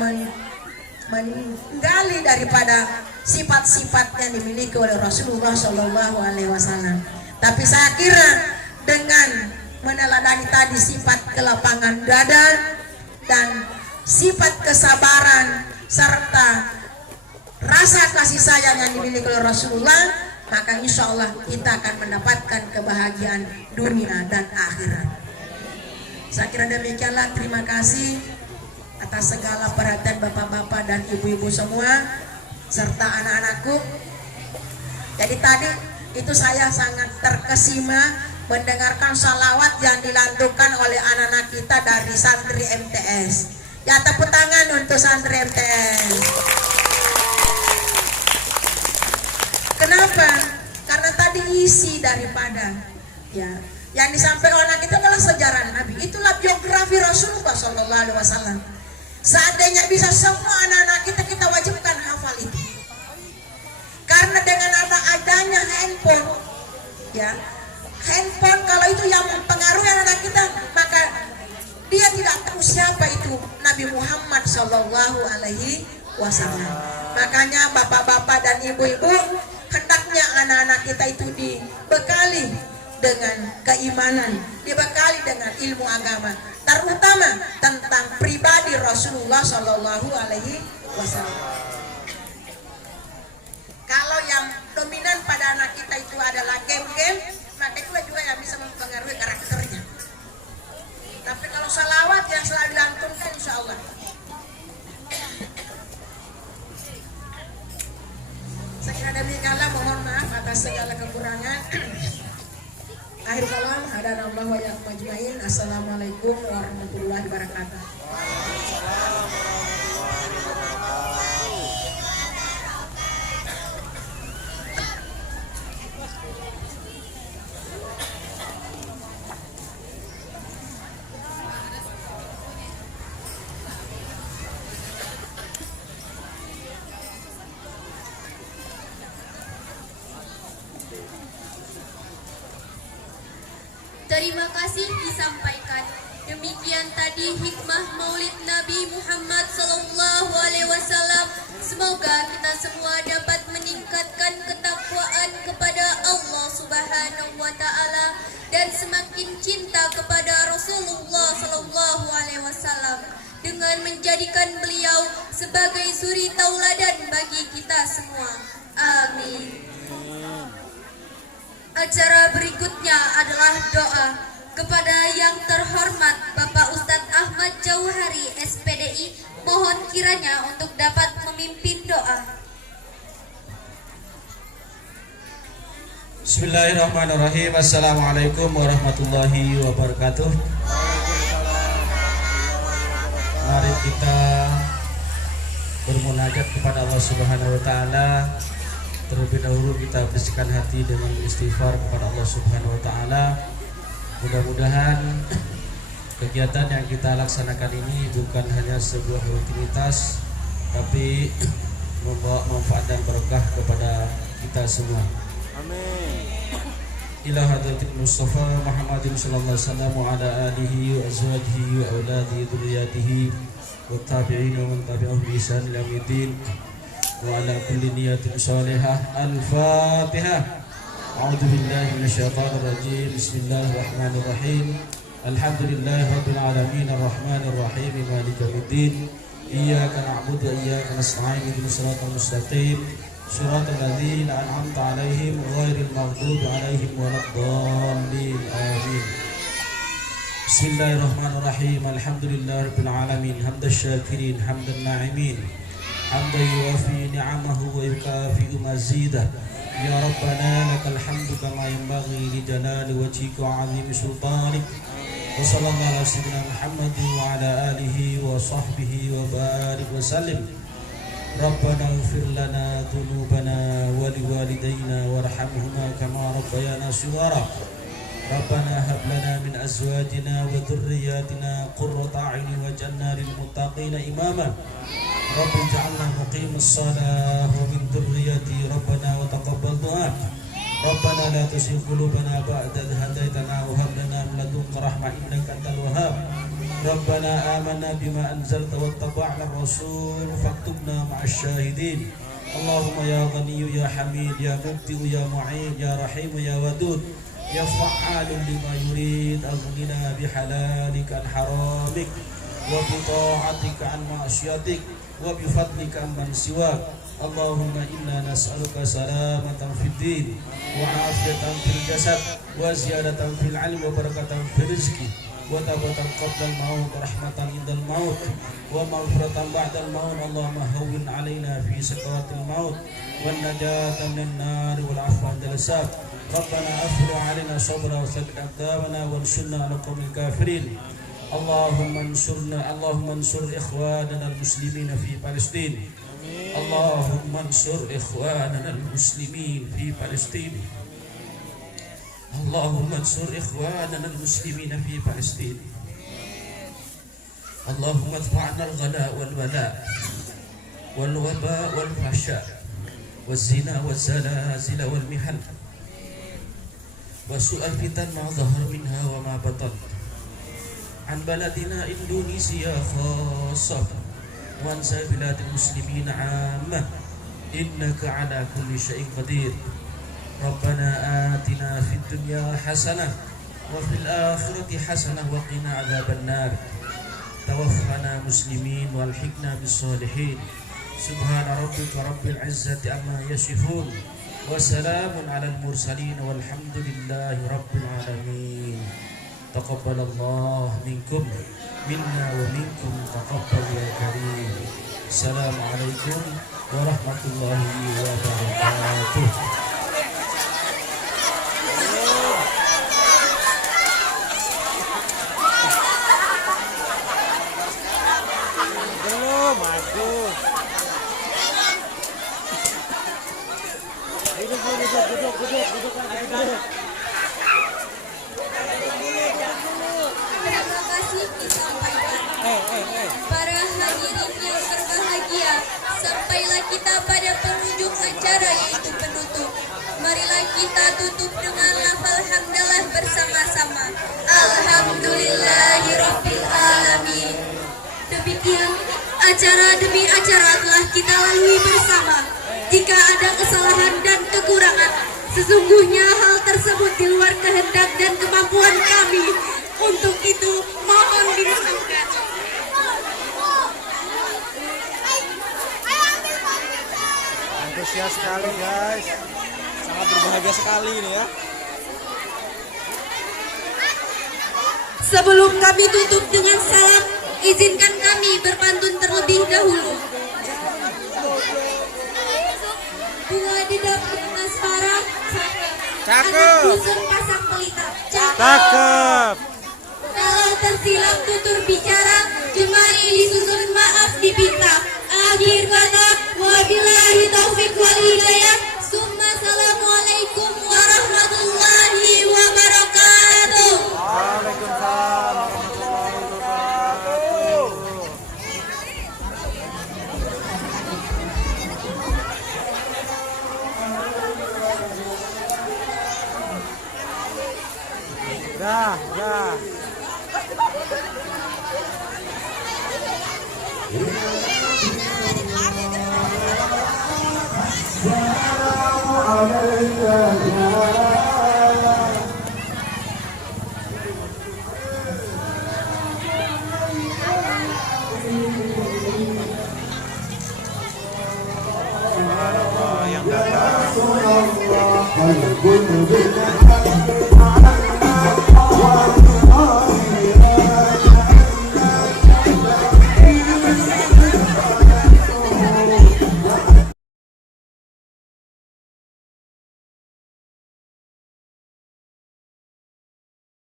menggali daripada sifat-sifat yang dimiliki oleh Rasulullah Shallallahu Alaihi Wasallam. Tapi saya kira dengan meneladani tadi sifat kelapangan dada dan sifat kesabaran serta rasa kasih sayang yang dimiliki oleh Rasulullah, maka insya Allah kita akan mendapatkan kebahagiaan dunia dan akhirat. Saya kira demikianlah. Terima kasih atas segala perhatian bapak-bapak dan ibu-ibu semua serta anak-anakku. Jadi tadi itu saya sangat terkesima mendengarkan salawat yang dilantunkan oleh anak-anak kita dari santri MTS. Ya, tepuk tangan untuk santri MTS. Kenapa? Karena tadi isi daripada ya yang disampaikan oleh kita adalah sejarah Nabi. Itulah biografi Rasulullah Shallallahu Alaihi Wasallam. Seandainya bisa semua anak-anak kita wajibkan hafal itu. Karena dengan adanya handphone, ya, handphone kalau itu yang mempengaruhi anak kita, maka dia tidak tahu siapa itu Nabi Muhammad Shallallahu Alaihi Wasallam. Makanya bapak-bapak dan ibu-ibu, hendaknya anak-anak kita itu dibekali dengan keimanan, dibekali dengan ilmu agama, terutama tentang pribadi Rasulullah Shallallahu Alaihi Wasallam. Kalau yang dominan pada anak kita itu adalah game-game, maka itulah juga yang bisa mempengaruhi karakternya. Tapi kalau salawat yang selalu dilantunkan, insya Allah. Saya kira demikianlah, mohon maaf atas segala kekurangan. Akhir kalam, hadanallahu wa iyyakum ajmain. Assalamualaikum warahmatullahi wabarakatuh. Terima kasih disampaikan. Demikian tadi hikmah Maulid Nabi Muhammad Sallallahu Alaihi Wasallam. Semoga kita semua dapat meningkatkan ketakwaan kepada Allah Subhanahu Wa Taala dan semakin cinta kepada Rasulullah Sallallahu Alaihi Wasallam dengan menjadikan beliau sebagai suri tauladan bagi kita semua. Amin. Acara berikutnya adalah doa kepada yang terhormat Bapak Ustadz Ahmad Jauhari SPDI. Mohon kiranya untuk dapat memimpin doa. Bismillahirrahmanirrahim. Assalamualaikum warahmatullahi wabarakatuh. Mari kita bermunajat kepada Allah Subhanahu wa taala. Terlebih dahulu kita bersihkan hati dengan istighfar kepada Allah Subhanahu wa taala. Mudah-mudahan kegiatan yang kita laksanakan ini bukan hanya sebuah rutinitas, tapi membawa manfaat dan berkah kepada kita semua. Amin. Ila hadratil Mustafa Muhammadin sallallahu alaihi wasallam wa ala alihi wa azwajihi wa auladihi dzurriyyatihi wa tabi'in wa man tabi'ahum bi ihsan ila yaumil wa ala kulli niyatin shalihah. Al-Fatihah. A'udzu billahi minasyaitonir rajim. Bismillahirrahmanirrahim. Alhamdulillahi rabbil alamin arrahmanir rahim maliki yaumiddin. Iyyaka na'budu wa iyyaka nasta'in ihdinas siratal mustaqim siratal ladzina an'amta 'alaihim ghairil maghdubi 'alaihim waladdallin. Amin. Bismillahirrahmanirrahim. Alhamdulillahi rabbil alamin hamdasy syakirin hamdan na'imin hamdan yuwafi ni'amahu wa yukafi'u mazidah. Ya Rabbana lakal hamdu kama yanbaghi li jalali wajhika wa 'azimi sultanik. Wa sallallahu ala sayyidina Muhammadin wa ala alihi wa sahbihi wa barik wa sallim. Rabbana ighfir lana dhunubana wa liwalidayna warhamhuma kama rabbayana shighara. Rabbana hab lana min azwajina wa dhurriyyatina qurrata a'yunin waj'alna lil muttaqina imama. Rabbi ij'alna muqimis shalah wa min dhurriyyati rabbana wa taqabbal du'a. Rabbana la tuzigh qulubana ba'da idh hadaytana wa hab lana min ladunka rahmah innaka antal wahhab. Rabbana amanna bima anzalta wattaba'na ar-rasul faktubna ma'asy syahidin. Allahumma ya Ghaniyyu ya Hamid ya Mubdi'u ya Mu'in ya Rahim ya Wadud ya Fa'alun lima yurid. Aghnina bihalalika an haramik wa bi ta'atika an ma'siyatik wa bi fadlika amman siwak. Allahumma inna nas'aluka salamatan fid din wa afiyatan fil jasad wa ziyadatan fil 'ilmi wa barakatan fil rizqi wa tabatan qabla al-maut wa rahmatan indal maut wa maghfiratan ba'da al-maut. Allahumma hawwin 'alaina fi sakaratil maut wan najatan minan nar wal 'afwa 'indal hisab. ربنا أفرغ علينا صبرا وثبت أقدامنا وانصرنا على القوم الكافرين. اللهم انصر إخواننا المسلمين في فلسطين. اللهم انصر إخواننا المسلمين في فلسطين. اللهم انصر إخواننا المسلمين في فلسطين. اللهم ادفع عنا الغلاء والبلاء والوباء والفحشاء والزنا والزلازل والمحن وسوء الفتن ما ظهر منها وما بطن عن بلدنا إندونيسيا خاصة وعن سائر بلاد المسلمين عامة إنك على كل شيء قدير. ربنا آتنا في الدنيا حسنة وفي الآخرة حسنة وقنا عذاب النار. توفنا مسلمين والحقنا بالصالحين. سبحان ربك رب العزة عما يصفون وسلام على المرسلين والحمد لله رب العالمين. تقبل الله منكم منا ومنكم تقبل يا كريم. السلام عليكم ورحمة الله وبركاته. Belum, aduh. Duduk lagi. Terima kasih disampaikan. Para hadirin yang berbahagia, sampailah kita pada penghujung acara yaitu penutup. Marilah kita tutup dengan lafal hamdalah bersama-sama. Alhamdulillahirabbil alamin. Demikian acara demi acara telah kita lalui bersama. Jika ada kesalahan dan kekurangan, sesungguhnya hal tersebut di luar kehendak dan kemampuan kami. Untuk itu mohon dimaafkan. Antusias sekali guys. Sangat berbahagia sekali ini ya. Sebelum kami tutup dengan salam, izinkan kami berpantun terlebih dahulu. Bunga di dapur asmara, Cakep. anak dusun pasang pelita. Cakep. Kalau tersilap tutur bicara, jemari disusun maaf dipinta. Akhir kata, wabillahi taufiq wal hidayah. Summa assalamualaikum warahmatullahi wabarakatuh. Waalaikumsalam warahmatullahi wabarakatuh. Dah.